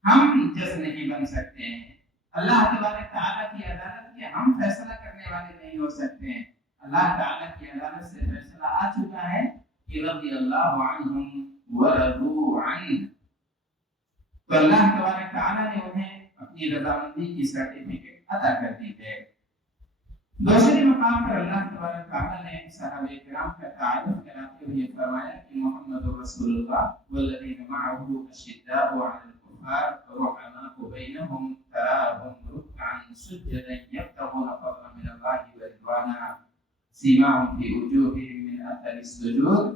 ہم جج نہیں بن سکتے ہیں، اللہ تبارک تعالیٰ کی عدالت کے ہم فیصلہ کرنے والے نہیں ہو سکتے ہیں۔ اللہ تعالیٰ کی عدالت سے فیصلہ آ چکا ہے کہ رضی اللہ عنہم ورضوا عنہ، تو اللہ تبارک تعالیٰ نے انہیں اپنی رضامندی کی سرٹیفکیٹ عطا کر دی ہے۔ دوسرے مقام پر اللہ تبارک تعالیٰ نے صحابہ کرام کا تعارف کراتے ہوئے فرمایا کہ محمد رسول اللہ والذین معه اشداء علی الكفار رحماء بینہم تراہم رکعا سجدا یبتغون فضلا من اللہ ورضوانا سیماہم فی وجوہہم من اثر السجود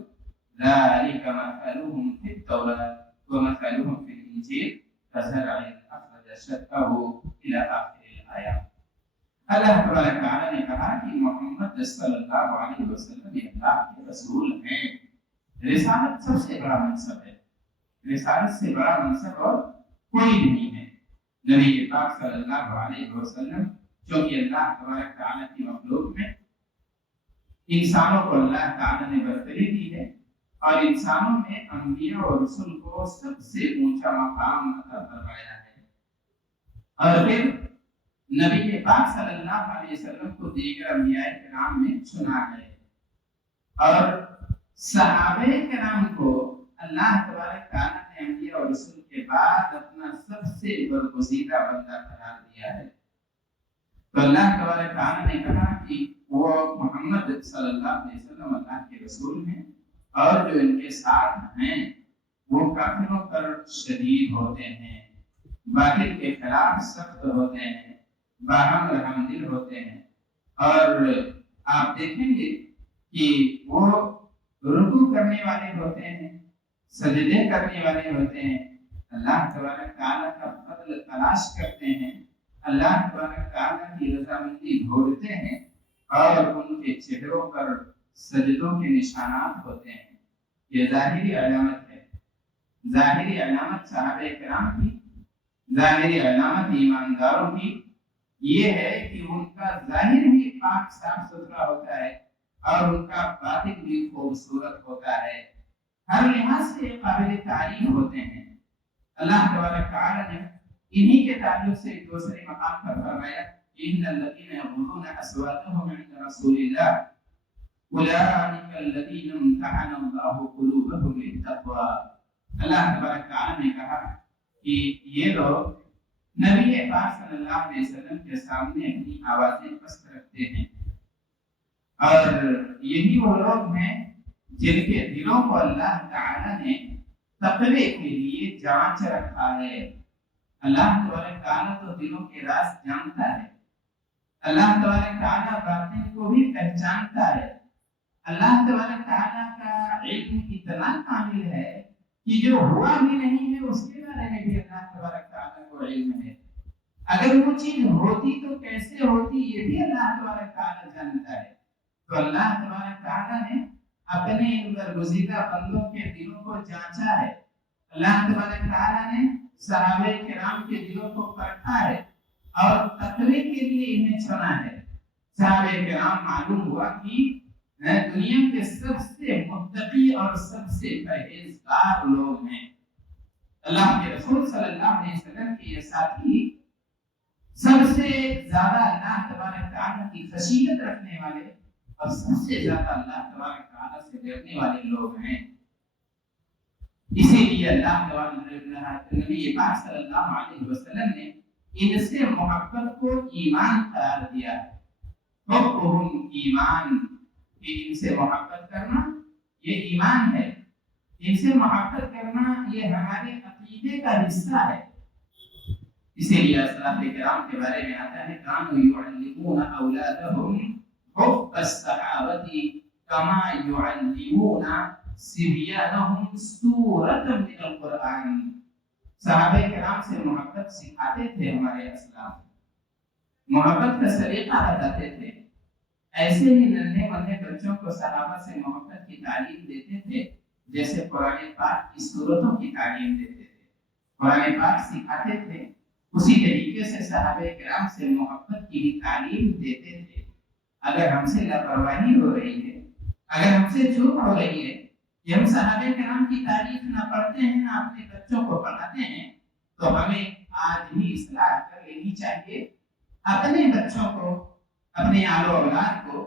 ذلک مثلهم فی التوراة ومثلهم فی الانجیل کزرع اخرج شطأہ الی آخر الآیات۔ اللہ تبارک تعالیٰ نے کہا کہ محمد صلی اللہ علیہ وسلم یہ اللہ کے رسول ہیں۔ رسالت سب سے بڑا منصب ہے، رسالت سے بڑا منصب اور کوئی نہیں ہے۔ نبی پاک صلی اللہ علیہ وسلم جو کہ اللہ تبارک تعالیٰ کی مخلوق میں انسانوں کو اللہ تعالیٰ نے برتری دی ہے، اور انسانوں میں انبیاء اور رسول کو سب سے اونچا مقام عطا فرمایا ہے۔ اور پھر نبی پاک صلی اللہ علیہ وسلم کو دیگر انبیاء کرام میں چنا ہے، اور صحابہ کرام کو اللہ تبارک تعالیٰ نے انبیاء اور رسول کے بعد اپنا سب سے برگزیدہ بندہ قرار دیا ہے۔ تو اللہ تبارک تعالیٰ نے کہا کہ وہ محمد صلی اللہ علیہ وسلم اللہ کے رسول ہیں، اور جو ان کے ساتھ ہیں وہ کافروں پر شدید ہوتے ہیں، باطل کے خلاف سخت ہوتے ہیں، باہم رحم دل ہوتے ہیں، اور آپ دیکھیں گے کہ وہ رکوع کرنے والے ہوتے ہیں، سجدے کرنے والے ہوتے ہیں، اللہ تبارک تعالیٰ کا فضل تلاش کرتے ہیں، اللہ تبارک تعالیٰ کی رضامندی ڈھونڈتے ہیں، اور ان کے چہروں پر سجدوں کے نشانات ہوتے ہیں۔ یہ ظاہری علامت ہے، ظاہری علامت صحابہ کرام کی، ظاہری علامت ایمانداروں کی یہ ہے کہ ان کا ظاہر بھی پاک صاف ستھرا ہوتا ہے اور ان کا باطن بھی خوبصورت ہوتا ہے، ہر لحاظ سے قابل تعریف ہوتے ہیں۔ اللہ تبارک تعالیٰ نے انہی کے تعلق سے ایک دوسرے مقام پر فرمایا ان الذین یغضون اصواتهم عند رسول اللہ اولئک الذین امتحن اللہ قلوبهم للتقوی۔ اللہ تبارک تعالیٰ نے کہا کہ یہ لوگ نبی پاک صلی اللہ علیہ وسلم کے سامنے اپنی آوازیں پست رکھتے ہیں، اور یہی وہ لوگ ہیں جن کے دلوں کو اللہ تعالی نے تقوی کے لیے جانچ رکھا ہے۔ اللہ تبارک تعالیٰ تو دلوں کے راز جانتا ہے، اللہ تبارک تعالیٰ باطن کو بھی پہچانتا ہے۔ اللہ تبارک تعالیٰ کا علم اتنا کامل ہے کہ جو ہوا بھی نہیں ہے اس کے بارے میں بھی اللہ تبارک تعالیٰ کو علم ہے۔ اگر وہ چیز ہوتی تو کیسے ہوتی یہ بھی اللہ تبارک تعالیٰ جانتا ہے۔ تو اللہ تبارک تعالیٰ نے اپنے ان برگزیدہ بندوں کے دلوں کو جانچا ہے۔ اللہ تبارک تعالیٰ نے صحابہ کرام کے دلوں کو پرکھا ہے اور تقوی کے لیے انہیں چنا ہے۔ صحابہ کرام معلوم ہوا کہ دنیا کے سب سے متقی اور سب سے پرہیزگار لوگ ہیں۔ اللہ کے رسول صلی اللہ علیہ وسلم کے یہ ساتھی سب سے زیادہ اللہ تبارک تعالیٰ کی خشیت رکھنے والے اور سب سے زیادہ اللہ تبارک تعالیٰ سے ڈرنے والے لوگ ہیں۔ اسی لیے اللہ نبی پاک صلی اللہ علیہ وسلم نے ان سے محبت کو ایمان قرار دیا ہے۔ حبهم ایمان، کہ ان سے محبت کرنا یہ ایمان ہے، ان سے محبت کرنا یہ ہمارے عقیدے کا حصہ ہے۔ اسی لیے اسلاف کرام کے بارے میں آتا ہے کانوا یعلمون اولادهم حب الصحابة كما يعلمون صبيانهم سورة من القرآن۔ صحابہ کرام سے محبت سکھاتے تھے ہمارے اسلاف، محبت کا سلیقہ بتاتے تھے۔ ایسے ہی ننھے منھے بچوں کو صحابہ سے محبت کی تعلیم دیتے تھے جیسے قرآن پاک کی سورتوں کی تعلیم دیتے تھے، قرآن پاک سکھاتے تھے، اسی طریقے سے صحابہ کرام سے محبت کی بھی تعلیم دیتے تھے۔ اگر ہم سے لاپرواہی ہو رہی ہے، اگر ہم سے چوک ہو رہی ہے کہ ہم صحابہ کرام کی تعریف نہ پڑھتے ہیں نہ اپنے بچوں کو پڑھاتے ہیں، تو ہمیں آج ہی اصلاح کر لینی چاہیے۔ اپنے بچوں کو، اپنے آل و اولاد کو،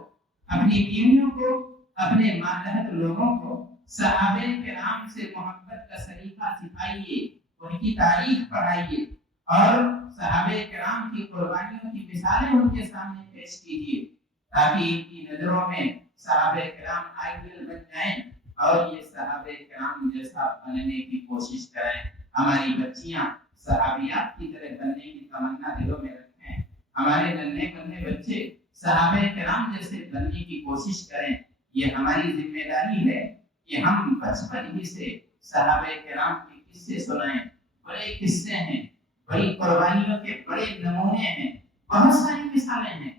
اپنی بیویوں کو، اپنے ماتحت لوگوں کو صحابہ کرام سے محبت کا سلیقہ سکھائیے، ان کی تعریف پڑھائیے اور صحابہ کرام کی قربانیوں کی مثالیں ان کے سامنے پیش کیجیے، تاکہ ان کی نظروں میں صحابہ کرام آئیڈیل بن جائیں اور یہ صحابہ کرام جیسا بننے کی کوشش کریں۔ ہماری بچیاں صحابیات کی طرح بننے کی تمنا دلوں میں رکھیں، ہمارے ننھے منھے بچے صحابہ کرام جیسے بننے کی کوشش کریں۔ یہ ہماری ذمہ داری ہے کہ ہم بچپن ہی سے صحابہ کرام کے قصے سنائیں۔ بڑے قصے ہیں، بڑی قربانیوں کے بڑے نمونے ہیں، بہت ساری مثالیں ہیں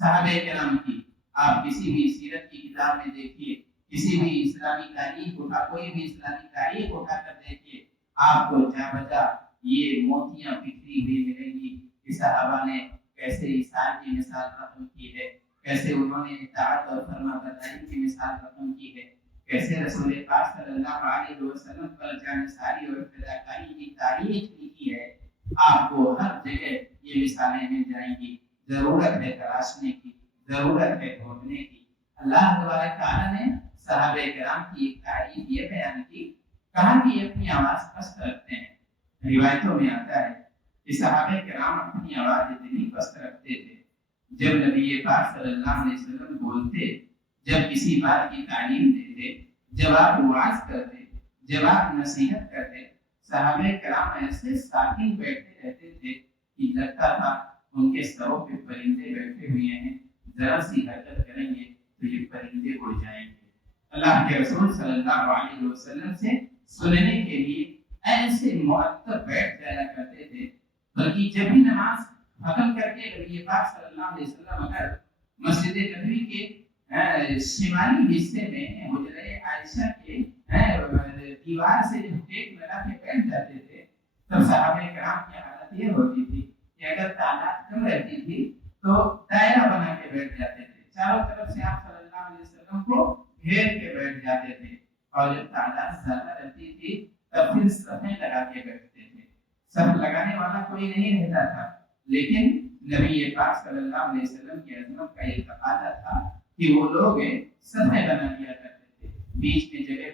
صحابہ کرام کی۔ آپ کسی بھی سیرت کی کتاب میں دیکھیے، کسی بھی اسلامی تاریخ اٹھا، کوئی بھی اسلامی تاریخ اٹھا کر دیکھیے، آپ کو جا بجا یہ موتیاں بکھری ہوئی ملیں گی کہ صحابہ نے کیسے ایثار کی مثال رقم کی ہے، کیسے انہوں نے اطاعت اور فرما برداری کی مثال رقم کی ہے، کیسے رسول پاک صلی اللہ علیہ وسلم پر جانثاری اور فداکاری کی تاریخ لکھی ہے۔ آپ کو ہر جگہ یہ مثالیں مل جائیں گی۔ ضرورت ہے تراشنے کی، ضرورت ہے ڈھونڈنے کی۔ اللہ تبارک تعالیٰ نے صحابہ کرام کی ایک تعریف یہ بیان کی، کہا کہ یہ اپنی آواز پست رکھتے ہیں۔ روایتوں میں آتا ہے کہ صحابہ کرام اپنی آواز اتنی پست رکھتے تھے، جب نبی پاک صلی اللہ علیہ وسلم بولتے، جب کسی بات کی تعلیم دیتے، جب آپ واعظ کرتے، جب آپ نصیحت کرتے، صحابہ کرام ایسے ساکن بیٹھے رہتے تھے کہ لگتا تھا ان کے سروں پہ پرندے بیٹھے ہوئے ہیں، ذرا سی حرکت کریں گے تو یہ پرندے اڑ جائیں گے۔ اللہ کے رسول صلی اللہ علیہ وسلم سے سننے کے لیے ایسے معطر بیٹھ جایا کرتے تھے، بلکہ جب بھی نماز ختم کر کے نبی پاک صلی اللہ علیہ وسلم اگر مسجد نبوی کے شمالی حصے میں حجرہ عائشہ کے دیوار سے جو ٹیک لگا کے بیٹھ جاتے تھے، تب صحابہ کرام کی حالت یہ ہوتی تھی کہ اگر تعداد کم رہتی تھی تو دائرہ بنا کے بیٹھ جاتے تھے، چاروں طرف سے آپ صلی اللہ علیہ وسلم کو گھیر کے بیٹھ جاتے تھے، اور جب تعداد زیادہ رہتی تھی تب پھر صفیں لگا کے بیٹھتے تھے۔ صف لگانے والا کوئی نہیں رہتا تھا، لیکن نبی پاک صلی اللہ علیہ وسلم کی عظمت کا یہ تقاضا تھا کہ وہ لوگ صفیں بنا دیا کرتے تھے، بیچ میں جگہ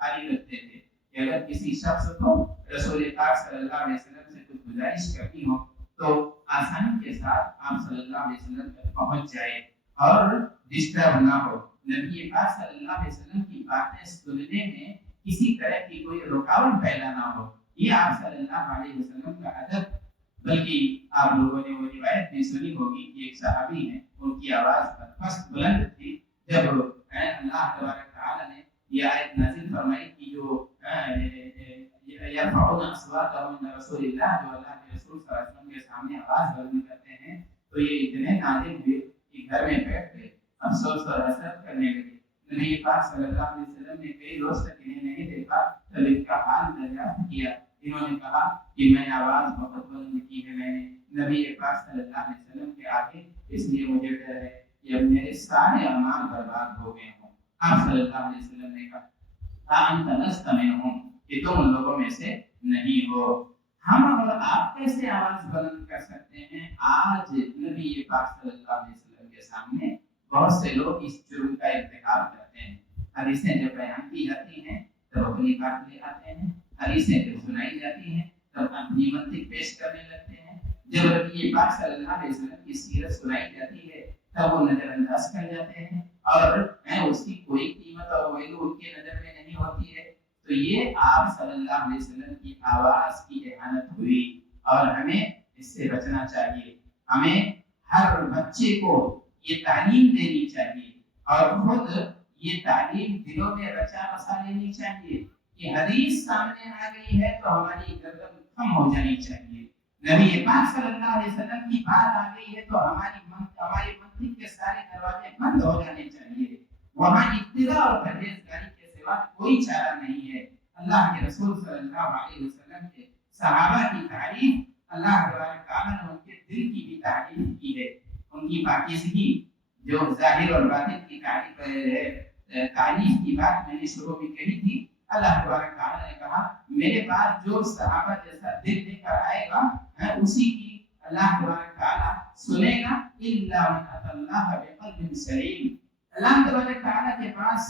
خالی رکھتے تھے کہ اگر کسی شخص کو رسول پاک صلی اللہ علیہ وسلم سے کچھ گزارش کرنی ہو تو آسانی کے ساتھ آپ صلی اللہ علیہ وسلم تک پہنچ جائے اور ڈسٹرب نہ ہو. نبی پاک صلی اللہ علیہ وسلم کی باتیں سننے میں کسی طرح کی کوئی رکاوٹ پیدا نہ ہو. یہ آپ صلی اللہ علیہ وسلم کا ادب. بلکہ آپ لوگوں نے وہ روایت بھی سنی ہوگی کہ ایک صحابی ہیں، ان کی آواز پست بلند تھی. جب اللہ تبارک تعالی نے یہ آیت نازل فرمائی کہ جو یرفعون اصواتهم عند رسول اللہ، جو اللہ کے رسول صلی اللہ علیہ وسلم کے سامنے آواز بلند کرتے ہیں، تو یہ اتنے نازل ہوئے کہ گھر میں بیٹھ کے افسوس اور حسرت کرنے لگے. نبی پاک صلی اللہ علیہ وسلم نے کئی روز تک انہیں نہیں دیکھا، تب ان کا حال دریافت کیا. انہوں نے کہا کہ میں نے آواز بہت بلند کی ہے، میں نے نبی پاک صلی اللہ علیہ وسلم کے آگے، اس لیے مجھے ڈر ہے کہ اب میرے سارے اعمال برباد ہو گئے ہوں. آپ صلی اللہ علیہ وسلم نے کہا انت لست منهم، کہ تم ان لوگوں میں سے نہیں ہو. ہم اور آپ کیسے آواز بلند کر سکتے ہیں؟ آج نبی پاک صلی اللہ علیہ وسلم کے سامنے بہت سے لوگ اس جرم کا ارتکاب کرتے ہیں. حدیثیں جب بیان کی جاتی ہیں تب اپنی بات لے آتے ہیں، حدیثیں جب سنائی جاتی ہیں تب اپنی منطق پیش کرنے لگتے ہیں. جب نبی پاک صلی اللہ علیہ وسلم کی سیرت سنائی جاتی ہے تب وہ نظر انداز کر جاتے ہیں اور اس کی کوئی قیمت اور ویلو ان کے نظر میں نہیں ہوتی ہے. تو یہ آپ صلی اللہ علیہ وسلم کی آواز کی اہانت ہوئی اور ہمیں اس سے بچنا چاہیے. ہمیں ہر بچے کو یہ تعلیم دینی چاہیے اور خود یہ تعلیم دلوں میں رچا بسا لینی چاہیے کہ حدیث سامنے آ گئی ہے تو ہماری گردن کم ہو جانی چاہیے. نبی پاک صلی اللہ علیہ وسلم کی بات آ گئی ہے تو ہماری منطق کے سارے دروازے بند ہو جانے چاہیے. وہاں اتباع اور پرہیزگاری کے سوا کوئی چارہ نہیں ہے. اللہ کے رسول صلی اللہ علیہ وسلم کے صحابہ کی تعریف اللہ تبارک تعالیٰ نے ان کے دل کی بھی تعریف کی ہے. ان کی پاکیزگی جو ظاہر اور باطن کی تعریف کی بات میں نے شروع میں کہی تھی. اللہ تبارک تعالیٰ نے کہا میرے پاس جو صحابہ جیسا دل لے کر آئے گا اسی کی اللہ تبارک تعالیٰ سنے گا. الا من اتى الله بقلب سلیم. اللہ تبارک تعالیٰ کے پاس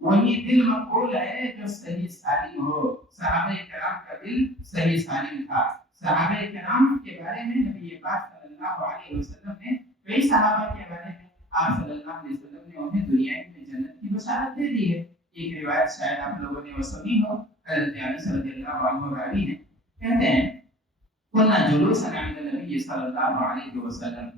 وہی دل مقبول ہے جو صحیح سالم ہو. صحابہ کرام کا دل صحیح سالم تھا. صحابہ کرام کے بارے میں نبی پاک صلی اللہ علیہ وسلم نے کئی صحابہ کے بارے میں آپ صلی اللہ علیہ وسلم نے انہیں دنیا میں جنت کی بشارت دے دی ہے. ایک روایت شاید آپ لوگوں نے وہ سنی ہو، حضرت انس رضی اللہ عنہ راوی ہیں، کہتے ہیں قلنا جلوسا عند النبی صلی اللہ علیہ وسلم،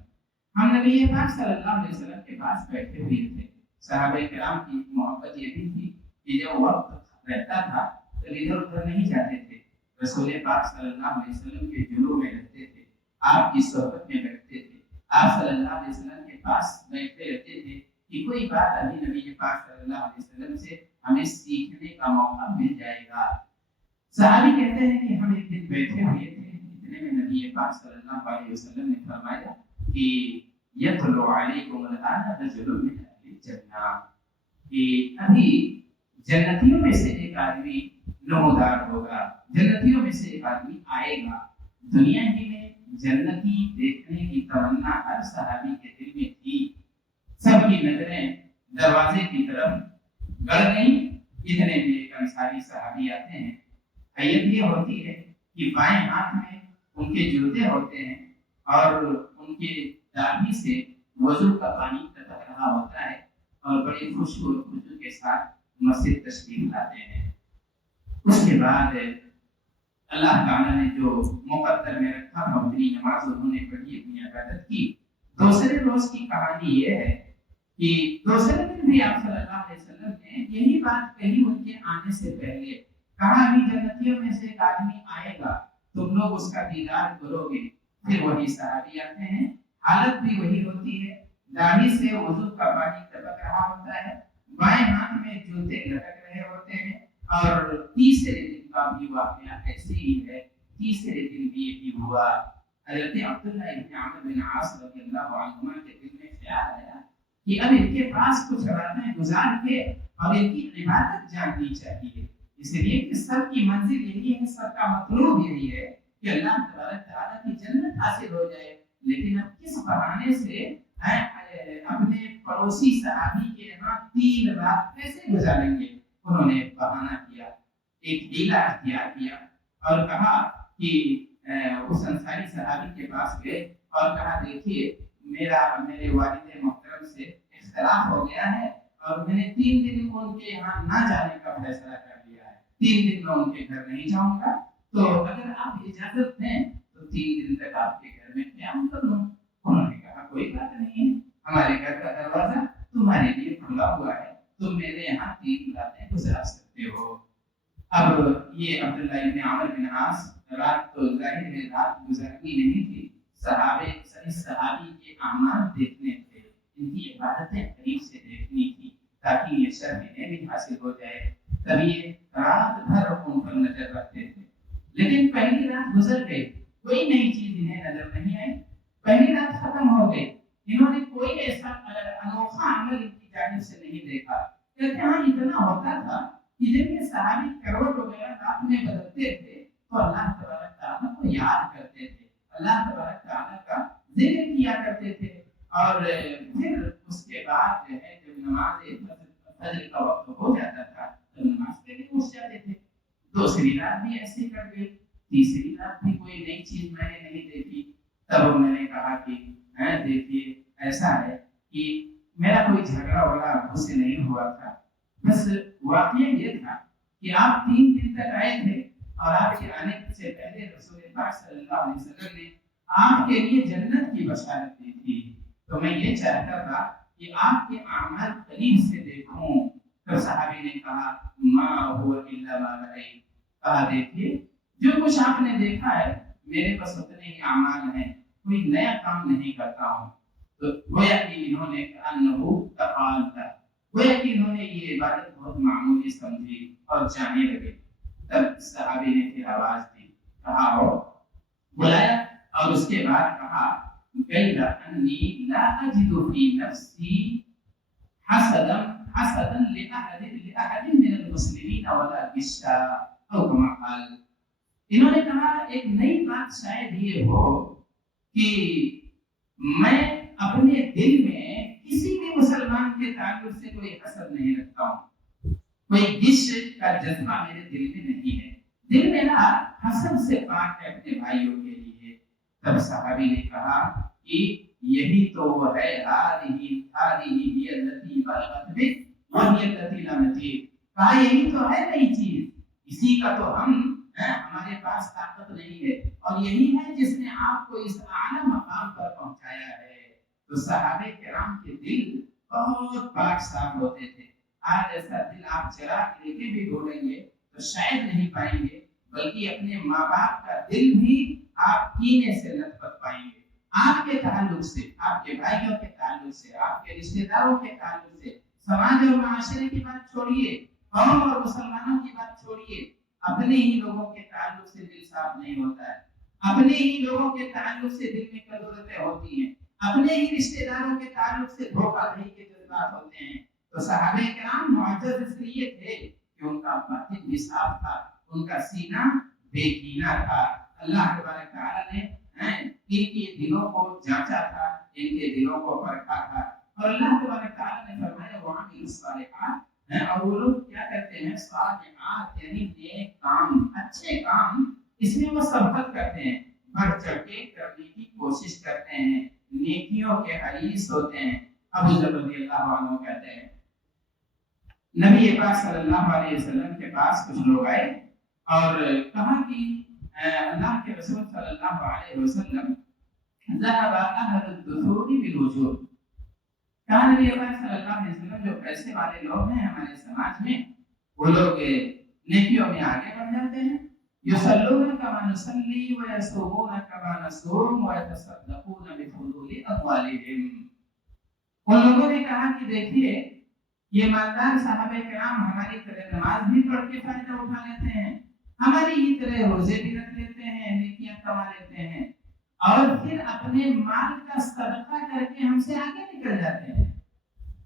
ہم نبی پاک صلی اللہ علیہ وسلم کے پاس بیٹھے ہوئے تھے. صحابہ کرام کی محبت یہ بھی تھی کہ جب وقت رہتا تھا تو ادھر ادھر نہیں جاتے تھے. رسول پاک صلی اللہ علیہ وسلم کے جلوہ میں رہتے تھے، آپ کی صحبت میں بیٹھتے تھے، آپ صلی اللہ علیہ وسلم کے پاس بیٹھتے رہتے تھے کہ کوئی بات ابھی نبی پاک صلی اللہ علیہ وسلم سے ہمیں سیکھنے کا موقع مل جائے گا. صحابی کہتے ہیں کہ ہم ایک دن بیٹھے ہوئے تھے، اتنے میں نبی پاک صلی اللہ علیہ وسلم نے فرمایا کہ یطلع علیکم الآن رجل من اہل الجنہ، کہ ابھی جنتیوں میں سے ایک آدمی نمودار ہوگا، جنتیوں میں سے ایک آدمی آئے گا. دنیا ہی میں جنتی دیکھنے کی تمنا ہر صحابی کے دل میں تھی. سب کی نظریں دروازے کی طرف گڑ گئی. اتنے میں ایک انصاری صحابی آتے ہیں. حیت یہ ہوتی ہے کہ بائیں ہاتھ میں ان کے جوتے ہوتے ہیں اور ان کے داڑھی سے وضو کا پانی ٹپک رہا ہوتا ہے اور بڑی خوشی اور خشوع کے ساتھ مسجد تشریف لاتے ہیں. اس کے بعد اللہ تعالیٰ نے جو مقدر میں رکھا تھا اپنی نماز انہوں نے پڑھی، اپنی عبادت کی. دوسرے روز کی کہانی یہ ہے کہ دوسرے دن بھی آپ صلی اللہ علیہ وسلم نے یہی بات کہی ان کے آنے سے پہلے. کہا ابھی جنتیوں میں سے ایک آدمی آئے گا، تم لوگ اس کا دیدار کرو گے. پھر وہی صحابی آتے ہیں، حالت بھی وہی ہوتی ہے، داڑھی سے وضو کا پانی ٹپک رہا ہوتا ہے، بائیں ہاتھ میں جوتے لٹک رہے ہوتے ہیں. اور تیسرے دن کا بھی واقعہ ایسے ہی ہے. تیسرے دن بھی یہی ہوا. حضرت عبداللہ ابن عمرو بن عاص رضی اللہ عنہما کے دل میں خیال آیا کہ اب ان کے پاس کچھ راتیں گزار کے اور ان کی عبادت جاننی چاہیے. اس لیے کہ سب کی منزل یہی ہے، سب کا مطلوب یہی ہے کہ اللہ تبارک تعالیٰ کی جنت حاصل ہو جائے. لیکن اب کس بہانے سے اپنے پڑوسی صحابی کے یہاں 3 رات کیسے گزاریں گے؟ انہوں نے بہانہ کیا، ایک ہیلا اختیار کیا اور کہا کہ اس انصاری صحابی کے پاس گئے اور کہا دیکھیے میرے والد محترم سے اختلاف ہو گیا ہے اور میں نے 3 دن ان کے یہاں نہ جانے کا فیصلہ کر لیا ہے، 3 دن میں ان کے گھر نہیں جاؤں گا، تو اگر آپ اجازت دیں تو 3 دن تک آپ کے گھر میں قیام کر لوں۔ انہوں نے کہا کوئی بات نہیں ہے، ہمارے گھر کا دروازہ تمہارے لیے کھلا ہوا ہے، تم میرے یہاں 3 راتیں گزار سکتے ہو۔ اب یہ عبداللہ ابن عمر بن عاص رات تو ظاہر ہے رات گزارنی نہیں تھی، صحابی کے اعمال دیکھنے تھے، ان کی عبادتیں قریب سے دیکھنی تھی تاکہ یہ شرح انہیں بھی حاصل ہو جائے، تب یہ رات بھر ان پر نظر رکھتے تھے۔ لیکن پہلی رات گزر گئی، کوئی نئی چیز انہیں نظر نہیں آئی، پہلی رات ختم ہو گئی، انہوں نے کوئی ایسا انوکھا عمل ان کی جانب سے نہیں دیکھا۔ کہتے ہاں اتنا ہوتا تھا کہ جب یہ صحابی کروٹ وغیرہ رات میں بدلتے تھے تو اللہ تبارک تعالیٰ کو یاد کرتے تھے، اللہ تبارک تعالیٰ کا ذکر کیا کرتے تھے، اور پھر اس کے بعد جو ہے جب نماز فجر کا وقت ہو جاتا تھا تو نماز کے لیے اٹھ جاتے تھے۔ دوسری رات بھی ایسے کٹ گئی، تیسری رات بھی کوئی نئی چیز میں نے نہیں دیکھی۔ تب میں نے کہا کہ دیکھیے ایسا ہے کہ میرا کوئی جھگڑا وغیرہ ابو سے نہیں ہوا تھا، بس واقعہ یہ تھا کہ آپ 3 دن تک آئے تھے اور آپ کے آنے سے پہلے رسول پاک صلی اللہ علیہ وسلم نے آپ کے لیے جنت کی بشارت دی تھی، تو میں یہ چاہتا تھا کہ آپ کے اعمال قریب سے دیکھوں۔ تو صحابی نے کہا ما هو الا ما رأيت، کہا دیکھیے جو کچھ آپ نے دیکھا ہے میرے پاس اتنے ہی اعمال ہیں، کوئی نیا کام نہیں کرتا ہوں۔ تو گویا کہ انہوں نے انہو تقال تھا، گویا کہ انہوں نے یہ عبادت بہت معمولی سمجھی اور جانے لگے۔ تب صحابی نے پھر آواز دی، کہا ہو بلایا، اور اس کے بعد کہا غیر انی لا اجد فی نفسی حسدا لأحد من المسلمین ولا غشا او کما قال۔ انہوں نے کہا ایک نئی بات شاید یہ ہو کہ میں اپنے دل میں کسی بھی مسلمان کے تعلق سے کوئی حسد نہیں رکھتا ہوں، کوئی غش کا جذبہ میرے دل میں نہیں ہے، دل میرا حسد سے پاک ہے اپنے بھائیوں کے لیے۔ تب صحابی نے کہا کہ یہی تو وہ ہے ہی التي بلغت بك وهي التي لم تجد، کہا یہی تو ہے نئی چیز، اسی کا تو ہمارے پاس طاقت نہیں ہے، اور یہی ہے جس نے آپ کو اس اعلیٰ مقام پر پہنچایا ہے۔ تو صحابہ کرام کے دل بہت پاک صاف ہوتے تھے۔ آج ایسا دل آپ چراغ لے کے بھی ڈھونڈیں گے تو شاید نہیں پائیں گے، بلکہ اپنے ماں باپ کا دل بھی آپ کینے سے لت پت پائیں گے، آپ کے تعلق سے، آپ کے بھائیوں کے تعلق سے، آپ کے رشتہ داروں کے تعلق سے۔ سماج اور معاشرے کی بات چھوڑیے، قوم اور مسلمانوں کی بات چھوڑیے، اپنے ہی لوگوں کے تعلق سے دل صاف نہیں ہوتا ہے، اپنے ہی لوگوں کے تعلق سے دل میں کدورتیں ہوتی ہیں، اپنے ہی رشتہ داروں کے تعلق سے دھوکہ دہی کے جذبات ہوتے ہیں۔ تو صحابہ کرام معزز اس لیے تھے کہ ان کا باطن بھی صاف تھا، ان کا سینہ بے کینہ تھا۔ اللہ تبارک تعالیٰ نے ان کے دلوں کو جانچا تھا، ان کے دلوں کو پرکھا تھا، اور اللہ تبارک تعالیٰ نے فرمایا وَعَمِلُوا الصَّالِحَاتِ، اور وہ لوگ کیا کرتے ہیں صالحات یعنی نیک کام، اچھے کام، اس میں وہ سبقت کرتے ہیں، بڑھ چڑھ کے کرنے کی کوشش کرتے ہیں، نیکیوں کے حریص ہوتے ہیں۔ ابو ذر رضی اللہ عنہ کہتے ہیں نبی پاک صلی اللہ علیہ وسلم کے پاس کچھ لوگ آئے اور کہا کہ اللہ کے رسول صلی اللہ علیہ وسلم ذهب اهل الدثور بالوجود، کہا نبی پاک صلی اللہ علیہ وسلم جو پیسے والے لوگ ہیں ہمارے سماج میں وہ لوگ نیکیوں میں آگے بڑھ جاتے ہیں، یصلون کما نصلی ویصومون کما نصوم ویتصدقون بفضول اموالهم۔ ان لوگوں نے کہا کہ دیکھیے یہ مالدار صحابہ کرام ہماری طرح نماز بھی پڑھ کے فائدہ اٹھا لیتے ہیں، ہماری ہی طرح روزے بھی رکھ لیتے ہیں، نیکیاں کما لیتے ہیں، اور پھر اپنے مال کا صدقہ کر کے ہم سے آگے نکل جاتے ہیں۔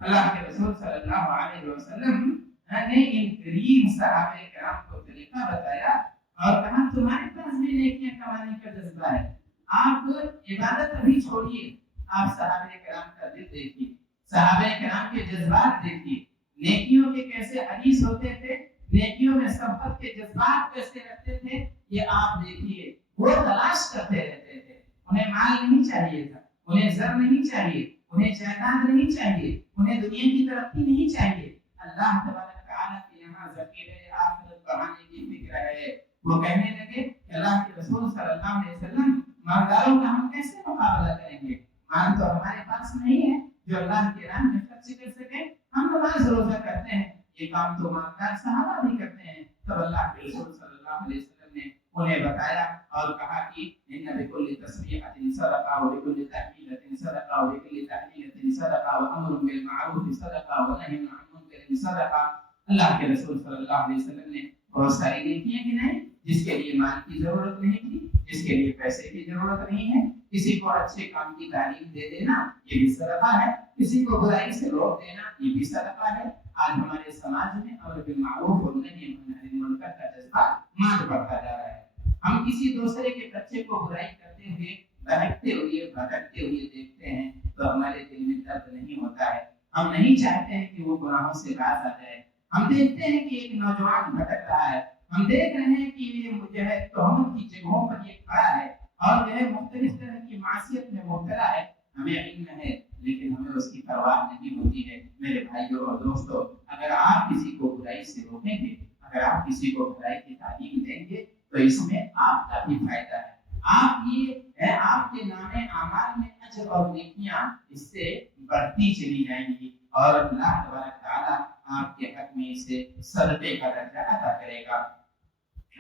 اللہ کے رسول صلی اللہ علیہ وسلم نے ان کریم صحابہ کرام کو طریقہ بتایا اور کہا تمہارے پاس بھی نیکیاں کمانے کا جذبہ ہے، آپ عبادت ابھی چھوڑیے، آپ صحابہ کرام کا دل دیکھیے، صحابہ کرام کے جذبات دیکھیے، نیکیوں کے کیسے حریص ہوتے تھے، نیکیوں میں سبقت کے جذبات کیسے رکھتے تھے، یہ آپ دیکھیے۔ وہ تلاش کرتے رہتے تھے. انہیں مال نہیں چاہیے تھا, انہیں زر نہیں چاہیے, انہیں جائیداد نہیں چاہیے, انہیں دنیا کی ترقی نہیں چاہیے. اللہ تبارک تعالیٰ کے یہاں ذخیرہ آخرت بڑھانے کی فکر ہے. وہ کہنے لگے کہ اللہ کے رسول صلی اللہ علیہ وسلم مالداروں کا ہم کیسے مقابلہ کریں گے؟ مال تو ہمارے پاس نہیں ہے جو اللہ کے راہ میں خرچ کر سکے. ہم نماز روزہ کرتے ہیں, یہ کام تو مالدار صحابہ بھی کرتے ہیں. تب اللہ کے رسول صلی اللہ علیہ وسلم نے انہیں بتایا اور کہا کہ ان بكل تسبيحة صدقة وبكل تحميدة صدقة وبكل تحميدة صدقة وأمر بالمعروف صدقة ونهي عن المنكر صدقة. اللہ کے رسول صلی اللہ علیہ وسلم نے بہت ساری نیکیاں گنائیں جس کے لیے مال کی ضرورت نہیں تھی, جس کے لیے پیسے کی ضرورت نہیں ہے. کسی کو اچھے کام کی تعلیم دے دینا یہ بھی صدقہ ہے, کسی کو برائی سے روک دینا یہ بھی صدقہ ہے. آج ہمارے سماج میں امر بالمعروف اور نہی عن المنکر کا جذبہ مات بڑھتا جا رہا ہے. ہم کسی دوسرے کے بچے کو برائی کرتے ہوئے بہکتے ہوئے بھٹکتے ہوئے دیکھتے ہیں تو ہمارے دل میں درد نہیں ہوتا ہے. ہم نہیں چاہتے ہیں کہ وہ گناہوں سے باز آ جائے. ہم دیکھتے ہیں کہ ایک نوجوان بھٹک رہا ہے, ہم دیکھ رہے ہیں کہ یہ جو ہے تہمت کی جگہوں پر یہ کھڑا ہے اور جو ہے مختلف طرح کی معصیت میں مبتلا ہے. ہمیں علم ہے لیکن ہمیں اس کی پرواہ نہیں ہوتی ہے. میرے بھائیوں اور دوستوں, اگر آپ کسی کو برائی سے روکیں گے, اگر آپ کسی کو برائی کی تعلیم دیں گے تو اس میں آپ کا بھی فائدہ ہے. آپ کے نام اعمال میں اجر اور نیکیاں اس سے بڑھتی چلی جائیں گی اور اللہ تبارک تعالیٰ آپ کے حق میں اسے صدقے کا درجہ عطا کرے گا.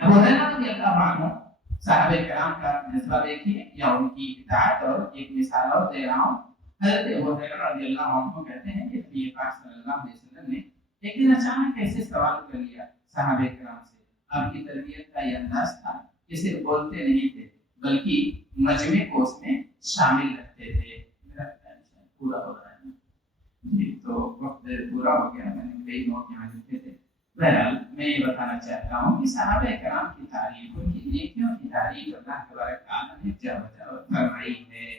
ابو ہریرہ رضی اللہ عنہ صحابہ کرام کا جذبہ دیکھیے یا ان کی اطاعت. اور ایک مثال اور دے رہا ہوں. حضرت ابو ہریرہ رضی اللہ عنہ کہتے ہیں کہ نبی پاک صلی اللہ علیہ وسلم نے ایک دن اچانک ایسے سوال کر لیا صحابہ کرام سے. آپ کی تربیت کا یہ انداز تھا کہ صرف بولتے نہیں تھے بلکہ مجمع کو اس میں شامل رکھتے تھے. میرا پورا ہو رہا ہے جی, تو وقت پورا ہو گیا. میں نے کئی نوٹ یہاں لکھے تھے. بہرحال میں یہ بتانا چاہتا ہوں کہ صحابہ کرام کی تعریف, ان کی نیکیوں کی تعریف اللہ تبارک تعالیٰ نے جا بجا فرمائی ہے.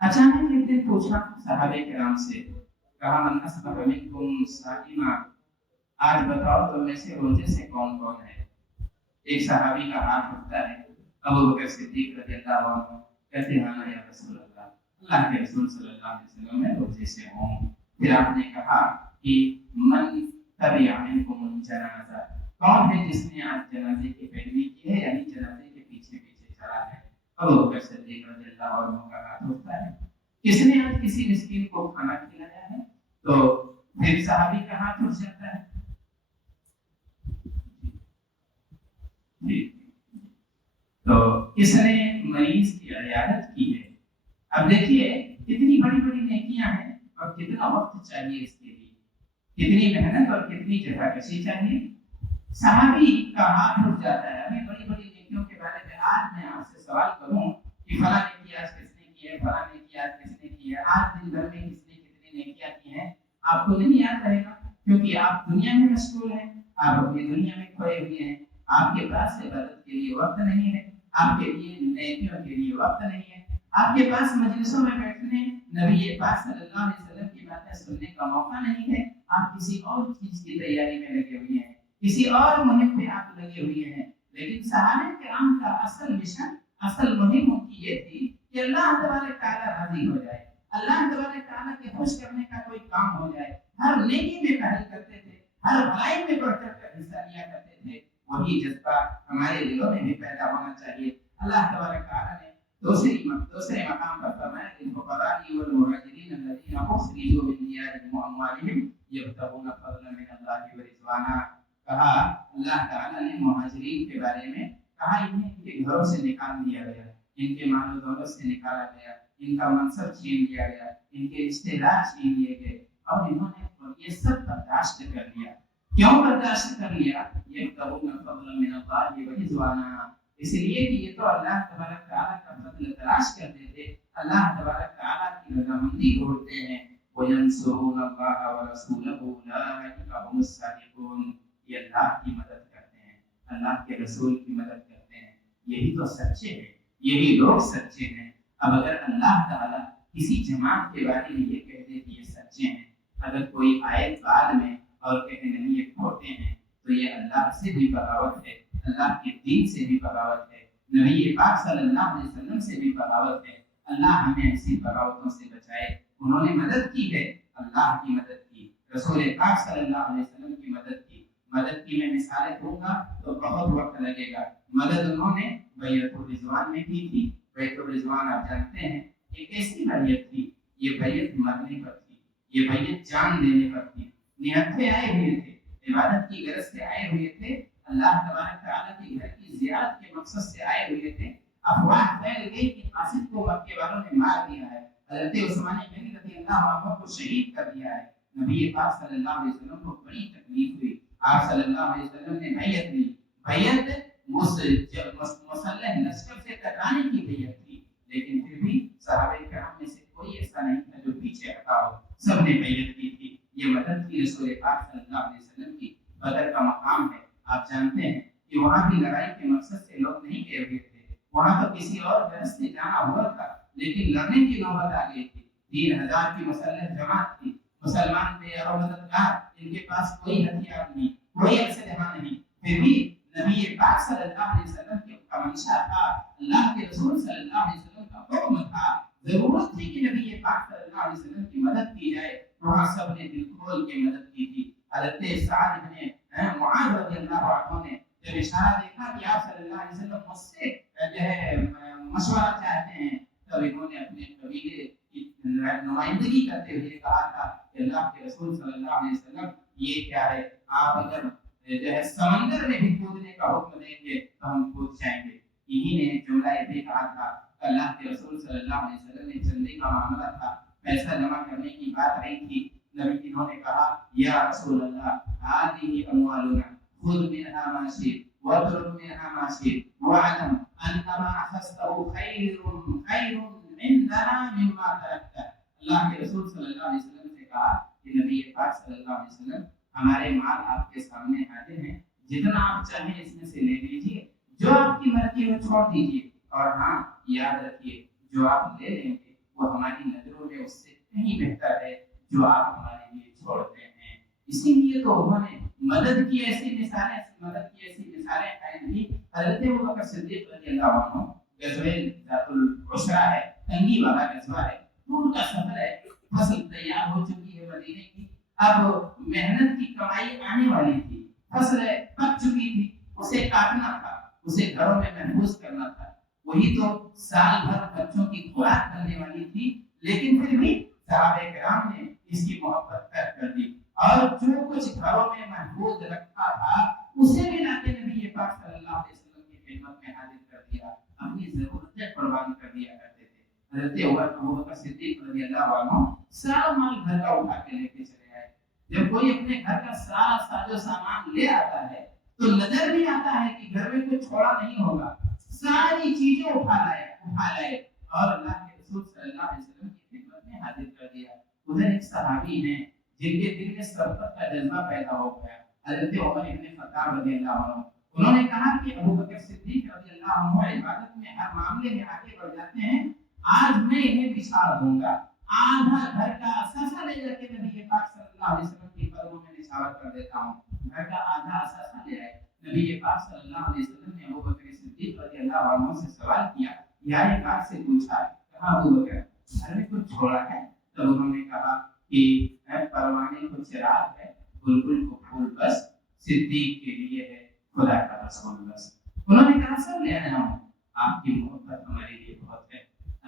اچانک ایک دن پوچھا صحابہ کرام سے, کہا من اصبح منکم صائما, آج بتاؤ تم میں سے روزے سے کون کون ہے؟ ایک صحابی کا ہاتھ اٹھتا ہے. ابو بکر صدیق رضی اللہ عنہ کہتے ہیں ہاں یا رسول اللہ, اللہ کے رسول صلی اللہ علیہ وسلم میں روزے سے ہوں. پھر آپ نے کہا کہ من تبع منکم الجنازہ, کون ہے جس نے آج جنازے کی پیروی کی ہے یعنی جنازے کے پیچھے پیچھے چلا ہے؟ ابو بکر صدیق رضی اللہ عنہ کا ہاتھ اٹھتا ہے. کس نے آج کسی مسکین کو کھانا کھلایا ہے؟ تو پھر صحابی کا ہاتھ اٹھ جاتا ہے. تو کس نے مریض کی عیادت کی ہے؟ اب دیکھیے کتنی بڑی بڑی نیکیاں ہیں اور کتنا وقت چاہیے اس کے لیے, کتنی محنت اور کتنی جفاکشی چاہیے. صحابی کا ہاتھ اٹھ جاتا ہے. ہمیں بڑی بڑی نیکیوں کے بارے میں آج میں آپ سے سوال کروں کہ فلاں نیکی آج کس نے کی ہے, فلاں نیکی آج کس نے کی ہے, آج دن بھر میں کس نے کتنی نیکیاں کی ہیں, آپ کو نہیں یاد رہے گا کیونکہ آپ دنیا میں مشغول ہیں, آپ اپنی دنیا میں کھوئے ہوئے ہیں. آپ کے پاس عبادت کے لیے وقت نہیں ہے, آپ کے لیے نیکیوں کے لیے وقت نہیں ہے, آپ کے پاس مجلسوں میں بیٹھنے نبی پاک صلی اللہ علیہ وسلم کی باتیں سننے کا موقع نہیں ہے. آپ کسی اور چیز کی تیاری میں لگے ہوئے ہیں, کسی اور مہم پہ آپ لگے ہوئے ہیں. لیکن صحابہ کرام کا اصل مشن, اصل مہم ان کی یہ تھی کہ اللہ تبارک تعالیٰ راضی ہو جائے, اللہ تبارک تعالیٰ کے خوش کرنے کا کوئی کام ہو جائے. ہر نیکی میں پہل کرتے تھے, ہر بھلائی میں بڑھ چڑھ کر حصہ لیا کرتے تھے. وہی جذبہ ہمارے دلوں میں بھی پیدا ہونا چاہیے. اللہ تبارک تعالیٰ نے دوسرے مقام پر فرمایا للفقراء والمهاجرين الذين اخرجوا من ديارهم واموالهم يبتغون فضلا من الله ورضوانا. کہا اللہ تعالیٰ نے مہاجرین کے بارے میں کہا انہیں ان کے گھروں سے نکال دیا گیا, ان کے مال و دولت سے نکالا گیا, ان کا منصب چھین لیا گیا, ان کے رشتے دار چھین لیے گئے اور انہوں نے یہ سب برداشت کر لیا. کیوں برداشت کر لیا؟ يبتغون فضلا من الله ورضوانا, اس لیے کہ یہ تو اللہ تبارک تعالیٰ کا فضل تلاش کرتے تھے, اللہ تبارک تعالیٰ کی رضامندی ڈھونڈتے ہیں. وَيَنْصُرُونَ اللَّهَ وَرَسُولَهُ أُولَٰئِكَ هُمُ الصَّادِقُونَ, یہ اللہ کی مدد کرتے ہیں, اللہ کے رسول کی مدد کرتے ہیں. یہی تو سچے ہیں, یہی لوگ سچے ہیں. اب اگر اللہ تعالیٰ کسی جماعت کے بارے میں یہ کہہ دے کہ یہ سچے ہیں, اگر کوئی آیت بعد میں اور کہے نہیں یہ کھوٹے ہیں, تو یہ اللہ سے بھی بغاوت ہے, اللہ کے دین سے بھی بغاوت ہے. نبی پاک صلی اللہ علیہ وسلم سے بھی بغاوت ہے، اللہ ہمیں ایسی بغاوتوں سے بچائے۔ انہوں نے مدد کی ہے، اللہ کی مدد کی، رسول پاک صلی اللہ علیہ وسلم کی مدد کی۔ مدد کی میں مثالیں دوں گا تو بہت وقت لگے گا۔ مدد انہوں نے بیعت الرضوان میں کی تھی۔ بیعت الرضوان آپ جانتے ہیں ایک ایسی بیعت تھی، یہ بیعت مرنے پر تھی، یہ بیعت جان دینے پر تھی۔ نہتے آئے ہوئے تھے، عبادت کی غرض سے آئے ہوئے تھے، اللہ تبارک تعالیٰ کے گھر کی زیارت کے مقصد سے آئے ہوئے تھے۔ افواہ پھیل گئی کہ قاصد کو مکے والوں نے مار دیا ہے، حضرت عثمان غنی رضی اللہ عنہ کو شہید کر دیا ہے۔ نبی پاک صلی اللہ علیہ وسلم کو بڑی تکلیف ہوئی، آپ صلی اللہ علیہ وسلم نے بیعت لی۔ بیعت مسلح لشکر سے ٹکرانے کی بیعت تھی، لیکن پھر بھی صحابہ کرام میں سے کوئی ایسا نہیں تھا جو پیچھے ہٹا ہو، سب نے بیعت کی تھی۔ یہ مدد کی رسول پاک صلی اللہ علیہ وسلم کی۔ بدر کا مقام ہے، آپ جانتے ہیں کہ وہاں بھی لڑائی کے مقصد سے لوگ نہیں گئے ہوئے تھے، وہاں تو کسی اور غرض سے جانا ہوا تھا، لیکن لڑنے کی نوبت آ گئی تھی۔ 3000 کی مسلح جماعت تھی، مسلمان بے یار و مددگار، ان کے پاس کوئی ہتھیار نہیں، کوئی اسلحہ نہیں، پھر بھی نبی پاک صلی اللہ علیہ وسلم کا منشا تھا، اللہ کے رسول صلی اللہ علیہ وسلم کا حکم تھا، ضرورت تھی کہ نبی پاک صلی اللہ علیہ وسلم کی مدد کی جائے۔ وہاں سب نے دل کھول کے مدد کی تھی۔ حضرت سعد بن معاذ رضی اللہ عنہ نے جب اشارہ دیکھا کہ آپ صلی اللہ علیہ وسلم مجھ سے جو ہے مشورہ چاہتے ہیں، تب انہوں نے اپنے قبیلے کی نمائندگی کرتے ہوئے کہا تھا کہ اللہ کے رسول صلی اللہ علیہ وسلم یہ کیا ہے، آپ اگر جو ہے سمندر میں بھی کودنے کا حکم دیں گے تو ہم کود جائیں گے۔ انہی نے جملہ یہ بھی کہا تھا کہ اللہ کے رسول صلی اللہ علیہ وسلم نے چندے کا معاملہ تھا، پیسہ جمع کرنے کی بات رہی تھی۔ نبی انہوں نے کہا یا رسول اللہ هذه اموالنا خذ منها ما شئت واترك منها ما شئت واعلم ان ما اخذته خير عندنا مما تركت۔ اللہ کے رسول صلی اللہ علیہ وسلم سے کہا کہ نبی پاک صلی اللہ علیہ وسلم ہمارے مال آپ کے سامنے حاضر ہیں، جتنا آپ چاہیں اس میں سے لے لیجیے، جو آپ کی مرضی ہو چھوڑ دیجیے، اور ہاں یاد رکھیے جو آپ لے لیں گے وہ ہماری نظروں میں اس سے کہیں بہتر ہے جو آپ ہمارے لیے چھوڑتے ہیں۔ اسی لیے تو انہوں نے مدد کی ایسی مثالیں قائم کی۔ حضرت ابوبکر صدیق رضی اللہ عنہ، غزوہ ذات العسرہ ہے، تنگی والا غزوہ ہے، دور کا سفر ہے، فصل تیار ہو چکی ہے مدینے کی، اب محنت کی کمائی آنے والی تھی، فصل پک چکی تھی، اسے کاٹنا تھا، اسے گھروں میں محفوظ کرنا تھا، وہی تو سال بھر بچوں کی خوراک بننے والی تھی، لیکن پھر بھی صحابہ کرام نے اس کی محبت ترک کر دی، اور جو کچھ گھروں میں محفوظ رکھا تھا اسے بھی لا کے نبی پاک صلی اللہ علیہ وسلم کی خدمت میں حاضر کر دیا، اپنی ضرورتیں قربان کر دیا کرتے تھے۔ حضرت ابوبکر صدیق رضی اللہ عنہ سارا مال گھر کا اٹھا کے لے کے چلے آئے۔ جب کوئی اپنے گھر کا سارا ساز و سامان لے آتا ہے تو نظر بھی آتا ہے کہ گھر میں کچھ چھوڑا نہیں ہوگا، ساری چیزیں اٹھا لائے اور اللہ کے رسول صلی اللہ علیہ وسلم کی خدمت میں حاضر کر دیا۔ ادھر ایک صحابی ہیں جن کے دل میں سرکت کا جذبہ پیدا ہو گیا، حضرت عمر بن خطاب رضی اللہ عنہ، انہوں نے کہا کہ ابوبکر صدیق رضی اللہ عنہ عبادت میں ہر معاملے میں آگے بڑھ جاتے ہیں، آج میں انہیں بچھا دوں گا، آدھا گھر کا اثاثہ لے جا کے نبی پاک صلی اللہ علیہ وسلم کے قدموں میں نثار کر دیتا ہوں۔ گھر کا آدھا اثاثہ لے آئے۔ نبی پاک صلی اللہ علیہ وسلم نے ابوبکر صدیق رضی اللہ عنہ سے سوال کیا، یعنی پاک سے پوچھا، کہا ابوبکر گھر میں کچھ چھوڑا ہے؟ تب انہوں نے کہا کہ پروانے کو چراغ ہے، بلبل کو پھول بس، صدیق کے لیے ہے خدا کا رسول بس۔ انہوں نے کہا سب لے آیا ہوں، آپ کی محبت ہمارے لیے بہت ہے،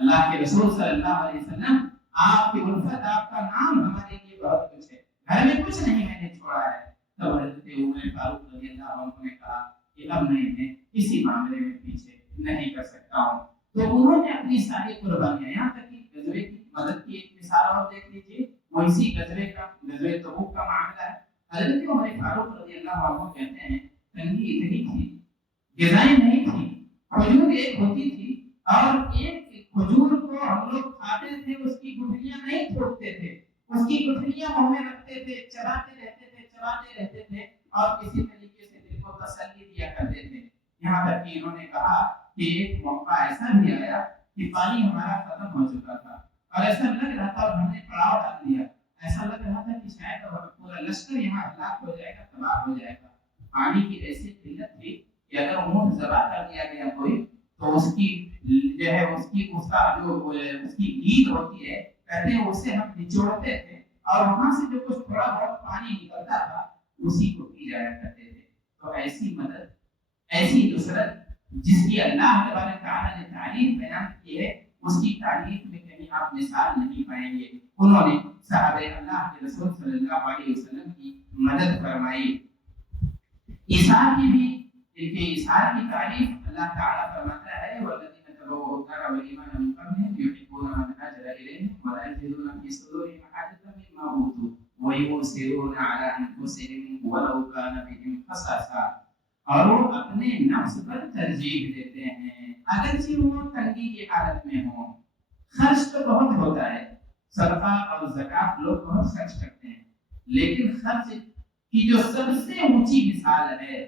اللہ کے رسول صلی اللہ علیہ وسلم آپ کی الفت، آپ کا نام ہمارے لیے بہت کچھ ہے، گھر میں کچھ نہیں میں نے چھوڑا ہے۔ تب حضرت عمر فاروق رضی اللہ عنہ نے کہا کہ اب میں انہیں کسی معاملے میں پیچھے نہیں کر سکتا ہوں۔ تو انہوں نے اپنی ساری قربانیاں، یہاں تک کہ غزوے کی مدد کی ایک مثال اور دیکھ لیجیے، وہ اسی غزوہ تبوک کا معاملہ ہے۔ حضرت عمر فاروق رضی اللہ عنہ کہتے ہیں تنگی اتنی تھی، غذائیں نہیں تھی، کھجور ایک ہوتی تھی اور ایک کھجور کو ہم لوگ کھاتے تھے، اس کی گٹھلیاں نہیں پھوڑتے تھے، اس کی گٹھلیاں منہ میں رکھتے تھے، چباتے رہتے تھے اور کسی طریقے سے دل کو تسلی دیا کرتے تھے۔ یہاں تک کہ انہوں نے کہا کہ ایک موقع ایسا بھی آیا کہ پانی ہمارا ختم ہو چکا تھا اور ایسا لگ رہا تھا اور ہم نے پڑاؤ ڈال دیا، ایسا لگ رہا تھا کہ شاید پورا لشکر یہاں ہلاک ہو جائے گا، تباہ ہو جائے گا۔ پانی کی ایسی قلت تھی کہ اگر اونٹ ذبح کر دیا گیا کوئی تو اس کی جو ہے اس کی لید ہوتی ہے، کہتے ہیں اسے ہم نچوڑتے تھے اور وہاں سے جو کچھ تھوڑا بہت پانی نکلتا تھا اسی کو پی جایا کرتے تھے۔ تو ایسی مدد، ایسی نصرت جس کی اللہ تبارک تعالیٰ نے تعریف بیان کی ہے، اس کی تعریف میں کہیں آپ مثال نہیں پائیں گے۔ انہوں نے صحابہ اللہ کے رسول صلی اللہ علیہ وسلم کی مدد فرمائی۔ ایثار کی بھی دیکھیے، ایثار کی تعریف اللہ تعالیٰ فرماتا ہے والذین تبوؤوا الدار والایمان من قبلہم یحبون من ہاجر الیہم ولا یجدون فی صدورہم حاجۃ مما اوتوا ویؤثرون علی انفسہم ولو کان بہم خصاصہ، اور وہ اپنے نفس پر ترجیح دیتے ہیں اگرچہ وہ تنگی کی حالت میں ہوں۔ خرچ تو بہت ہوتا ہے، صدقہ اور زکوٰۃ لوگ بہت خرچ کرتے ہیں، لیکن خرچ کی جو سب سے اونچی مثال ہے،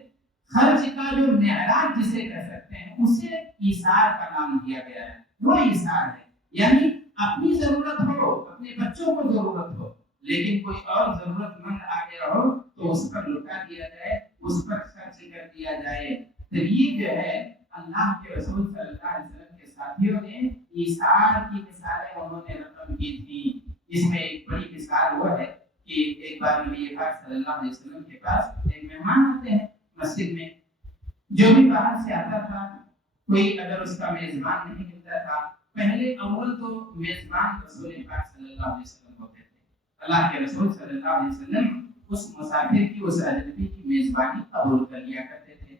خرچ کا جو معراج جسے کہہ سکتے ہیں، اسے ایثار کا نام دیا گیا ہے۔ وہ ایثار ہے، یعنی اپنی ضرورت ہو، اپنے بچوں کو ضرورت ہو، لیکن کوئی اور ضرورت مند آگے رہو تو اس پر لٹا دیا جائے، اس پر خرچ کر دیا جائے۔ تو یہ جو ہے اللہ کے رسول صلی اللہ علیہ وسلم کے ساتھیوں نے ایثار کی مثالیں انہوں نے رقم کی تھی۔ اس میں ایک بڑی مثال وہ ہے کہ ایک بار نبی پاک صلی اللہ علیہ وسلم کے پاس ایک مہمان آتے ہیں مسجد میں، جو بھی باہر سے آتا تھا، کوئی اگر اس کا میزبان نہیں ملتا تھا، پہلے اول تو میزبان رسول پاک صلی اللہ علیہ وسلم ہوتے تھے۔ اللہ کے رسول صلی اللہ علیہ وسلم اس مسافر کی، اس اجنبی کی میزبانی قبول کر لیا کرتے تھے،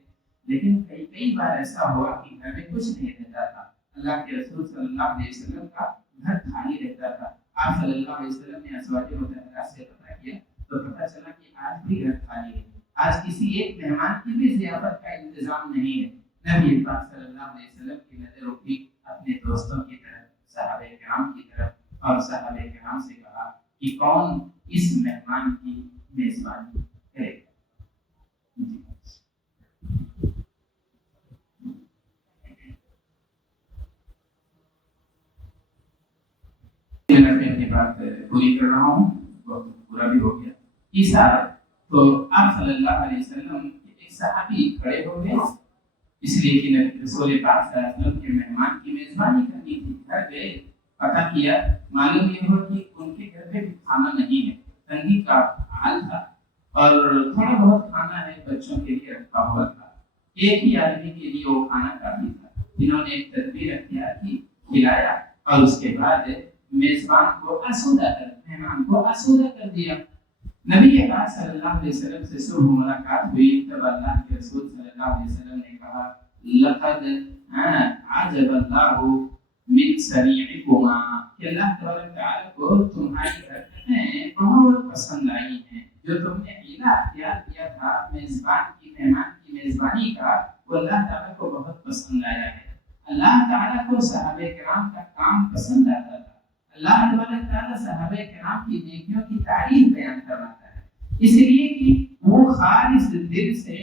لیکن کئی بار ایسا ہوا کہ گھر میں کچھ نہیں رہتا تھا، اللہ کے رسول صلی اللہ علیہ وسلم کا گھر خالی رہتا تھا۔ آپ صلی اللہ علیہ وسلم نے ازواج مطہرات سے پتہ کیا تو پتہ چلا کہ آج بھی گھر خالی ہے، آج کسی ایک مہمان کی بھی ضیافت کا انتظام نہیں ہے۔ نبی پاک صلی اللہ علیہ وسلم کی نظر اٹھی اپنے دوستوں کی طرف، صحابہ کرام کی طرف، اور صحابہ کرام سے کہا کہ کون اس مہمان کی میزبانی کرے گا۔ میں اپنی بات پوری کر رہا ہوں، وقت پورا بھی ہو گیا۔ ایثار تو آپ صلی اللہ علیہ وسلم ایک صحابی کھڑے ہو گئے، اس لیے کہ رسول پاک صلی اللہ علیہ وسلم کے مہمان کی میزبانی کرنی تھی۔ گھر گئے، پتہ کیا، معلوم یہ ہوا کہ ان کے گھر پہ بھی کھانا نہیں ہے، تنگی کا حال تھا، اور تھوڑا بہت کھانا ہے بچوں کے لیے رکھا ہوا تھا، ایک ہی آدمی کے لیے وہ کھانا کافی تھا۔ انہوں نے ایک تدبیر اختیار کی، کھلایا، اور اس کے بعد میزبان کو آسودہ کر، مہمان کو آسودہ کر دیا۔ نبی پاک صلی اللہ علیہ وسلم سے صبح ملاقات ہوئی، تب اللہ کے رسول صلی اللہ علیہ وسلم نے کہا لقد عجب اللہ من صنیعکما، کہ اللہ تبارک تعالیٰ کو تمہاری حرکتیں بہت پسند آئی ہیں، جو تم نے حیلہ اختیار کیا تھا میزبان کی، مہمان کی میزبانی کا، وہ اللہ تعالیٰ کو بہت پسند آیا ہے۔ اللہ تعالیٰ کو صحابہ کرام کا کام پسند آتا تھا۔ اللہ تبارک تعالیٰ صحابہ کرام کی نیکیوں کی تعریف بیان کرواتا ہے، اس لیے کہ وہ خالص دل سے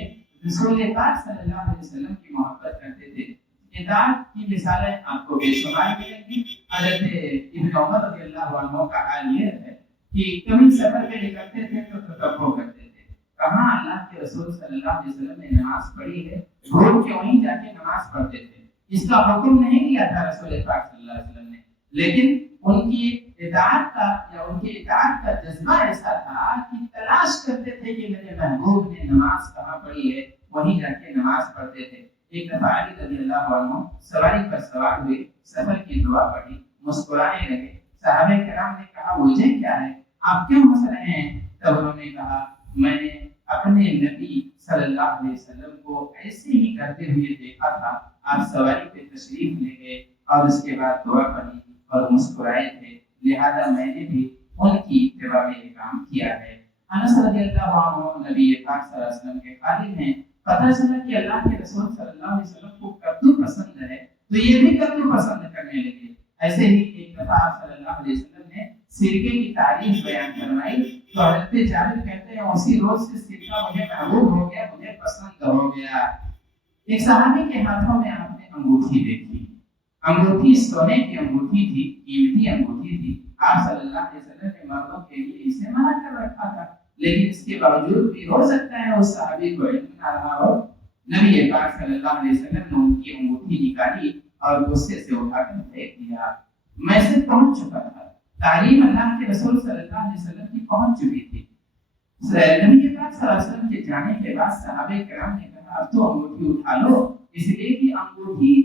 رسول پاک صلی اللہ علیہ وسلم کی محبت کرتے تھے۔ اطاعت کی مثالیں آپ کو بے شمار ملیں گی۔ حضرت ابن عمر رضی اللہ عنہ کا حال یہ ہے کہ کبھی سفر پہ نکلتے تھے تو تکبر کرتے تھے، کہاں اللہ کے رسول صلی اللہ علیہ وسلم نے نماز پڑھی ہے، روڈ کے وہیں جا کے نماز پڑھتے تھے۔ اس کا حکم نہیں دیا تھا رسول پاک صلی اللہ علیہ وسلم نے، لیکن ان کی اطاعت کا یا ان کے اطاعت کا جذبہ ایسا تھا کہ تلاش کرتے تھے کہ میرے محبوب نے نماز کہاں پڑھی ہے، وہیں جا کے نماز پڑھتے تھے۔ ایک دفعہ علی رضی اللہ عنہ سواری پر سوار ہوئے، سفر کی دعا پڑھی، مسکرانے لگے۔ صحابہ کرام نے کہا وجہ کیا ہے، آپ کیوں ہنس رہے ہیں؟ تب انہوں نے کہا میں نے اپنے نبی صلی اللہ علیہ وسلم کو ایسے ہی کرتے ہوئے دیکھا تھا، آپ سواری پہ تشریف لے گئے اور اس کے بعد دعا پڑھی اور مسکرائے تھے، لہذا میں نے بھی ان کی اتباع میں یہ کام کیا ہے۔ انس رضی اللہ عنہ نبی پاک صلی اللہ علیہ وسلم کے خادم ہیں، پتہ چلا کہ اللہ کے رسول صلی اللہ علیہ وسلم کو کدو پسند ہے تو یہ بھی کدو پسند کرنے لگے۔ ایسے ہی ایک دفعہ آپ صلی اللہ علیہ وسلم نے سرکے کی تعریف بیان فرمائی تو حضرت جابر کہتے ہیں اسی روز سے سرکہ مجھے محبوب ہو گیا، مجھے پسند ہو گیا۔ ایک صحابی کے ہاتھوں میں آپ نے انگوٹھی دیکھی، انگوٹھی سونے کی انگوٹھی تھی، قیمتی انگوٹھی تھی۔ آپ صلی اللہ علیہ وسلم نے مردوں کے لیے اسے منع کر رکھا تھا، لیکن اس کے باوجود بھی ہو سکتا ہے اس صحابی کو علم نہ رہا ہو، نبی پاک صلی اللہ علیہ وسلم نے ان کی انگوٹھی نکالی اور غصے سے اٹھا کر پھینک دیا۔ میسج پہنچ چکا تھا، تعلیم اللہ کے رسول صلی اللہ علیہ وسلم کی پہنچ چکی تھی۔ نبی پاک صلی اللہ علیہ وسلم کے جانے کے بعد صحابہ کرام نے کہا اب تو انگوٹھی اٹھا لو، اس لیے کہ انگوٹھی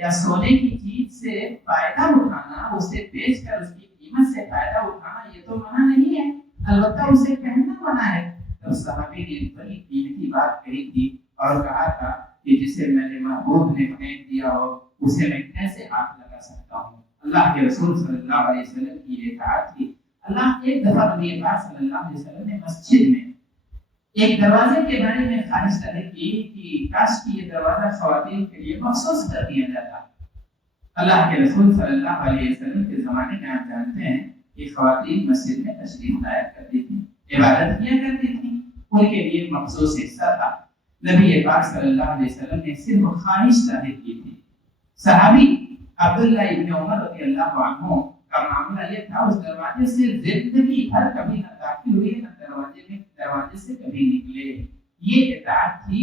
یا سونے کی چیز سے فائدہ اٹھانا، اسے بیچ کر اس کی قیمت سے فائدہ اٹھانا یہ تو منع نہیں ہے، البتہ اسے پہننا منع ہے۔ تب صحابی نے بڑی قیمتی بات کہی تھی اور کہا تھا کہ جسے میرے محبوب نے پھینک دیا ہو اسے میں کیسے ہاتھ لگا سکتا ہوں۔ اللہ کے رسول صلی اللہ علیہ وسلم کی یہ اطاعت تھی۔ اللہ ایک دفعہ نبی پاک صلی اللہ علیہ وسلم نے مسجد میں ایک دروازے کے بارے میں خواہش ظاہر کی کہ کاش کہ یہ دروازہ خواتین کے لیے مخصوص کر دیا جاتا۔ اللہ کے رسول صلی اللہ علیہ وسلم کے زمانے میں آپ جانتے ہیں کہ خواتین مسجد میں تشریف لایا کرتی تھیں، عبادت کیا کرتی تھیں، ان کے لیے مخصوص حصہ تھا۔ نبی پاک صلی اللہ علیہ وسلم نے صرف خواہش ظاہر کی تھی۔ صحابی عبداللہ ابن عمر رضی اللہ عنہ کا معاملہ یہ تھا، اس دروازے سے زندگی بھر کبھی نہ داخل ہوئے نہ دروازے سے کبھی نکلے۔ یہ اطاعت تھی،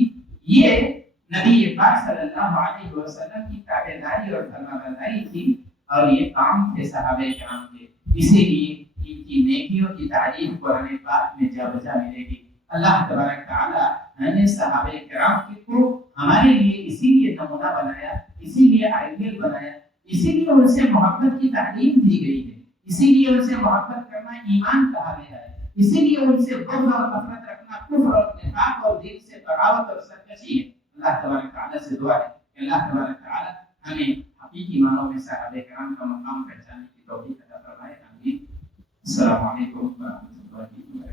یہ نبی پاک صلی اللہ علیہ وسلم کی تابعداری اور فرمانبرداری تھی، اور یہ کام تھے صحابہ کرام کے۔ اسی لیے ان کی نیکیوں کی تعریف قرآن پاک میں جا بجا ملے گی۔ اللہ تبارک تعالی نے صحابہ کرام کو ہمارے لیے اسی لیے نمونہ بنایا، اسی لیے آئیڈیل بنایا، اسی لیے ان سے محبت کی تعلیم دی گئی ہے، اسی لیے ان سے محبت کرنا ایمان کہا گیا ہے، اسی لیے ان سے بغض اور نفرت رکھنا کفر اور نفاق اور دین سے بغاوت اور سرکشی ہے۔ اللہ تبارک تعالیٰ سے دعا ہے کہ اللہ تبارک تعالیٰ ہمیں حقیقی معنوں میں صحابہ کرام کا مقام پہچاننے کی توفیق عطا فرمائے۔ آمین۔ السلام علیکم ورحمۃ اللہ وبرکاتہ۔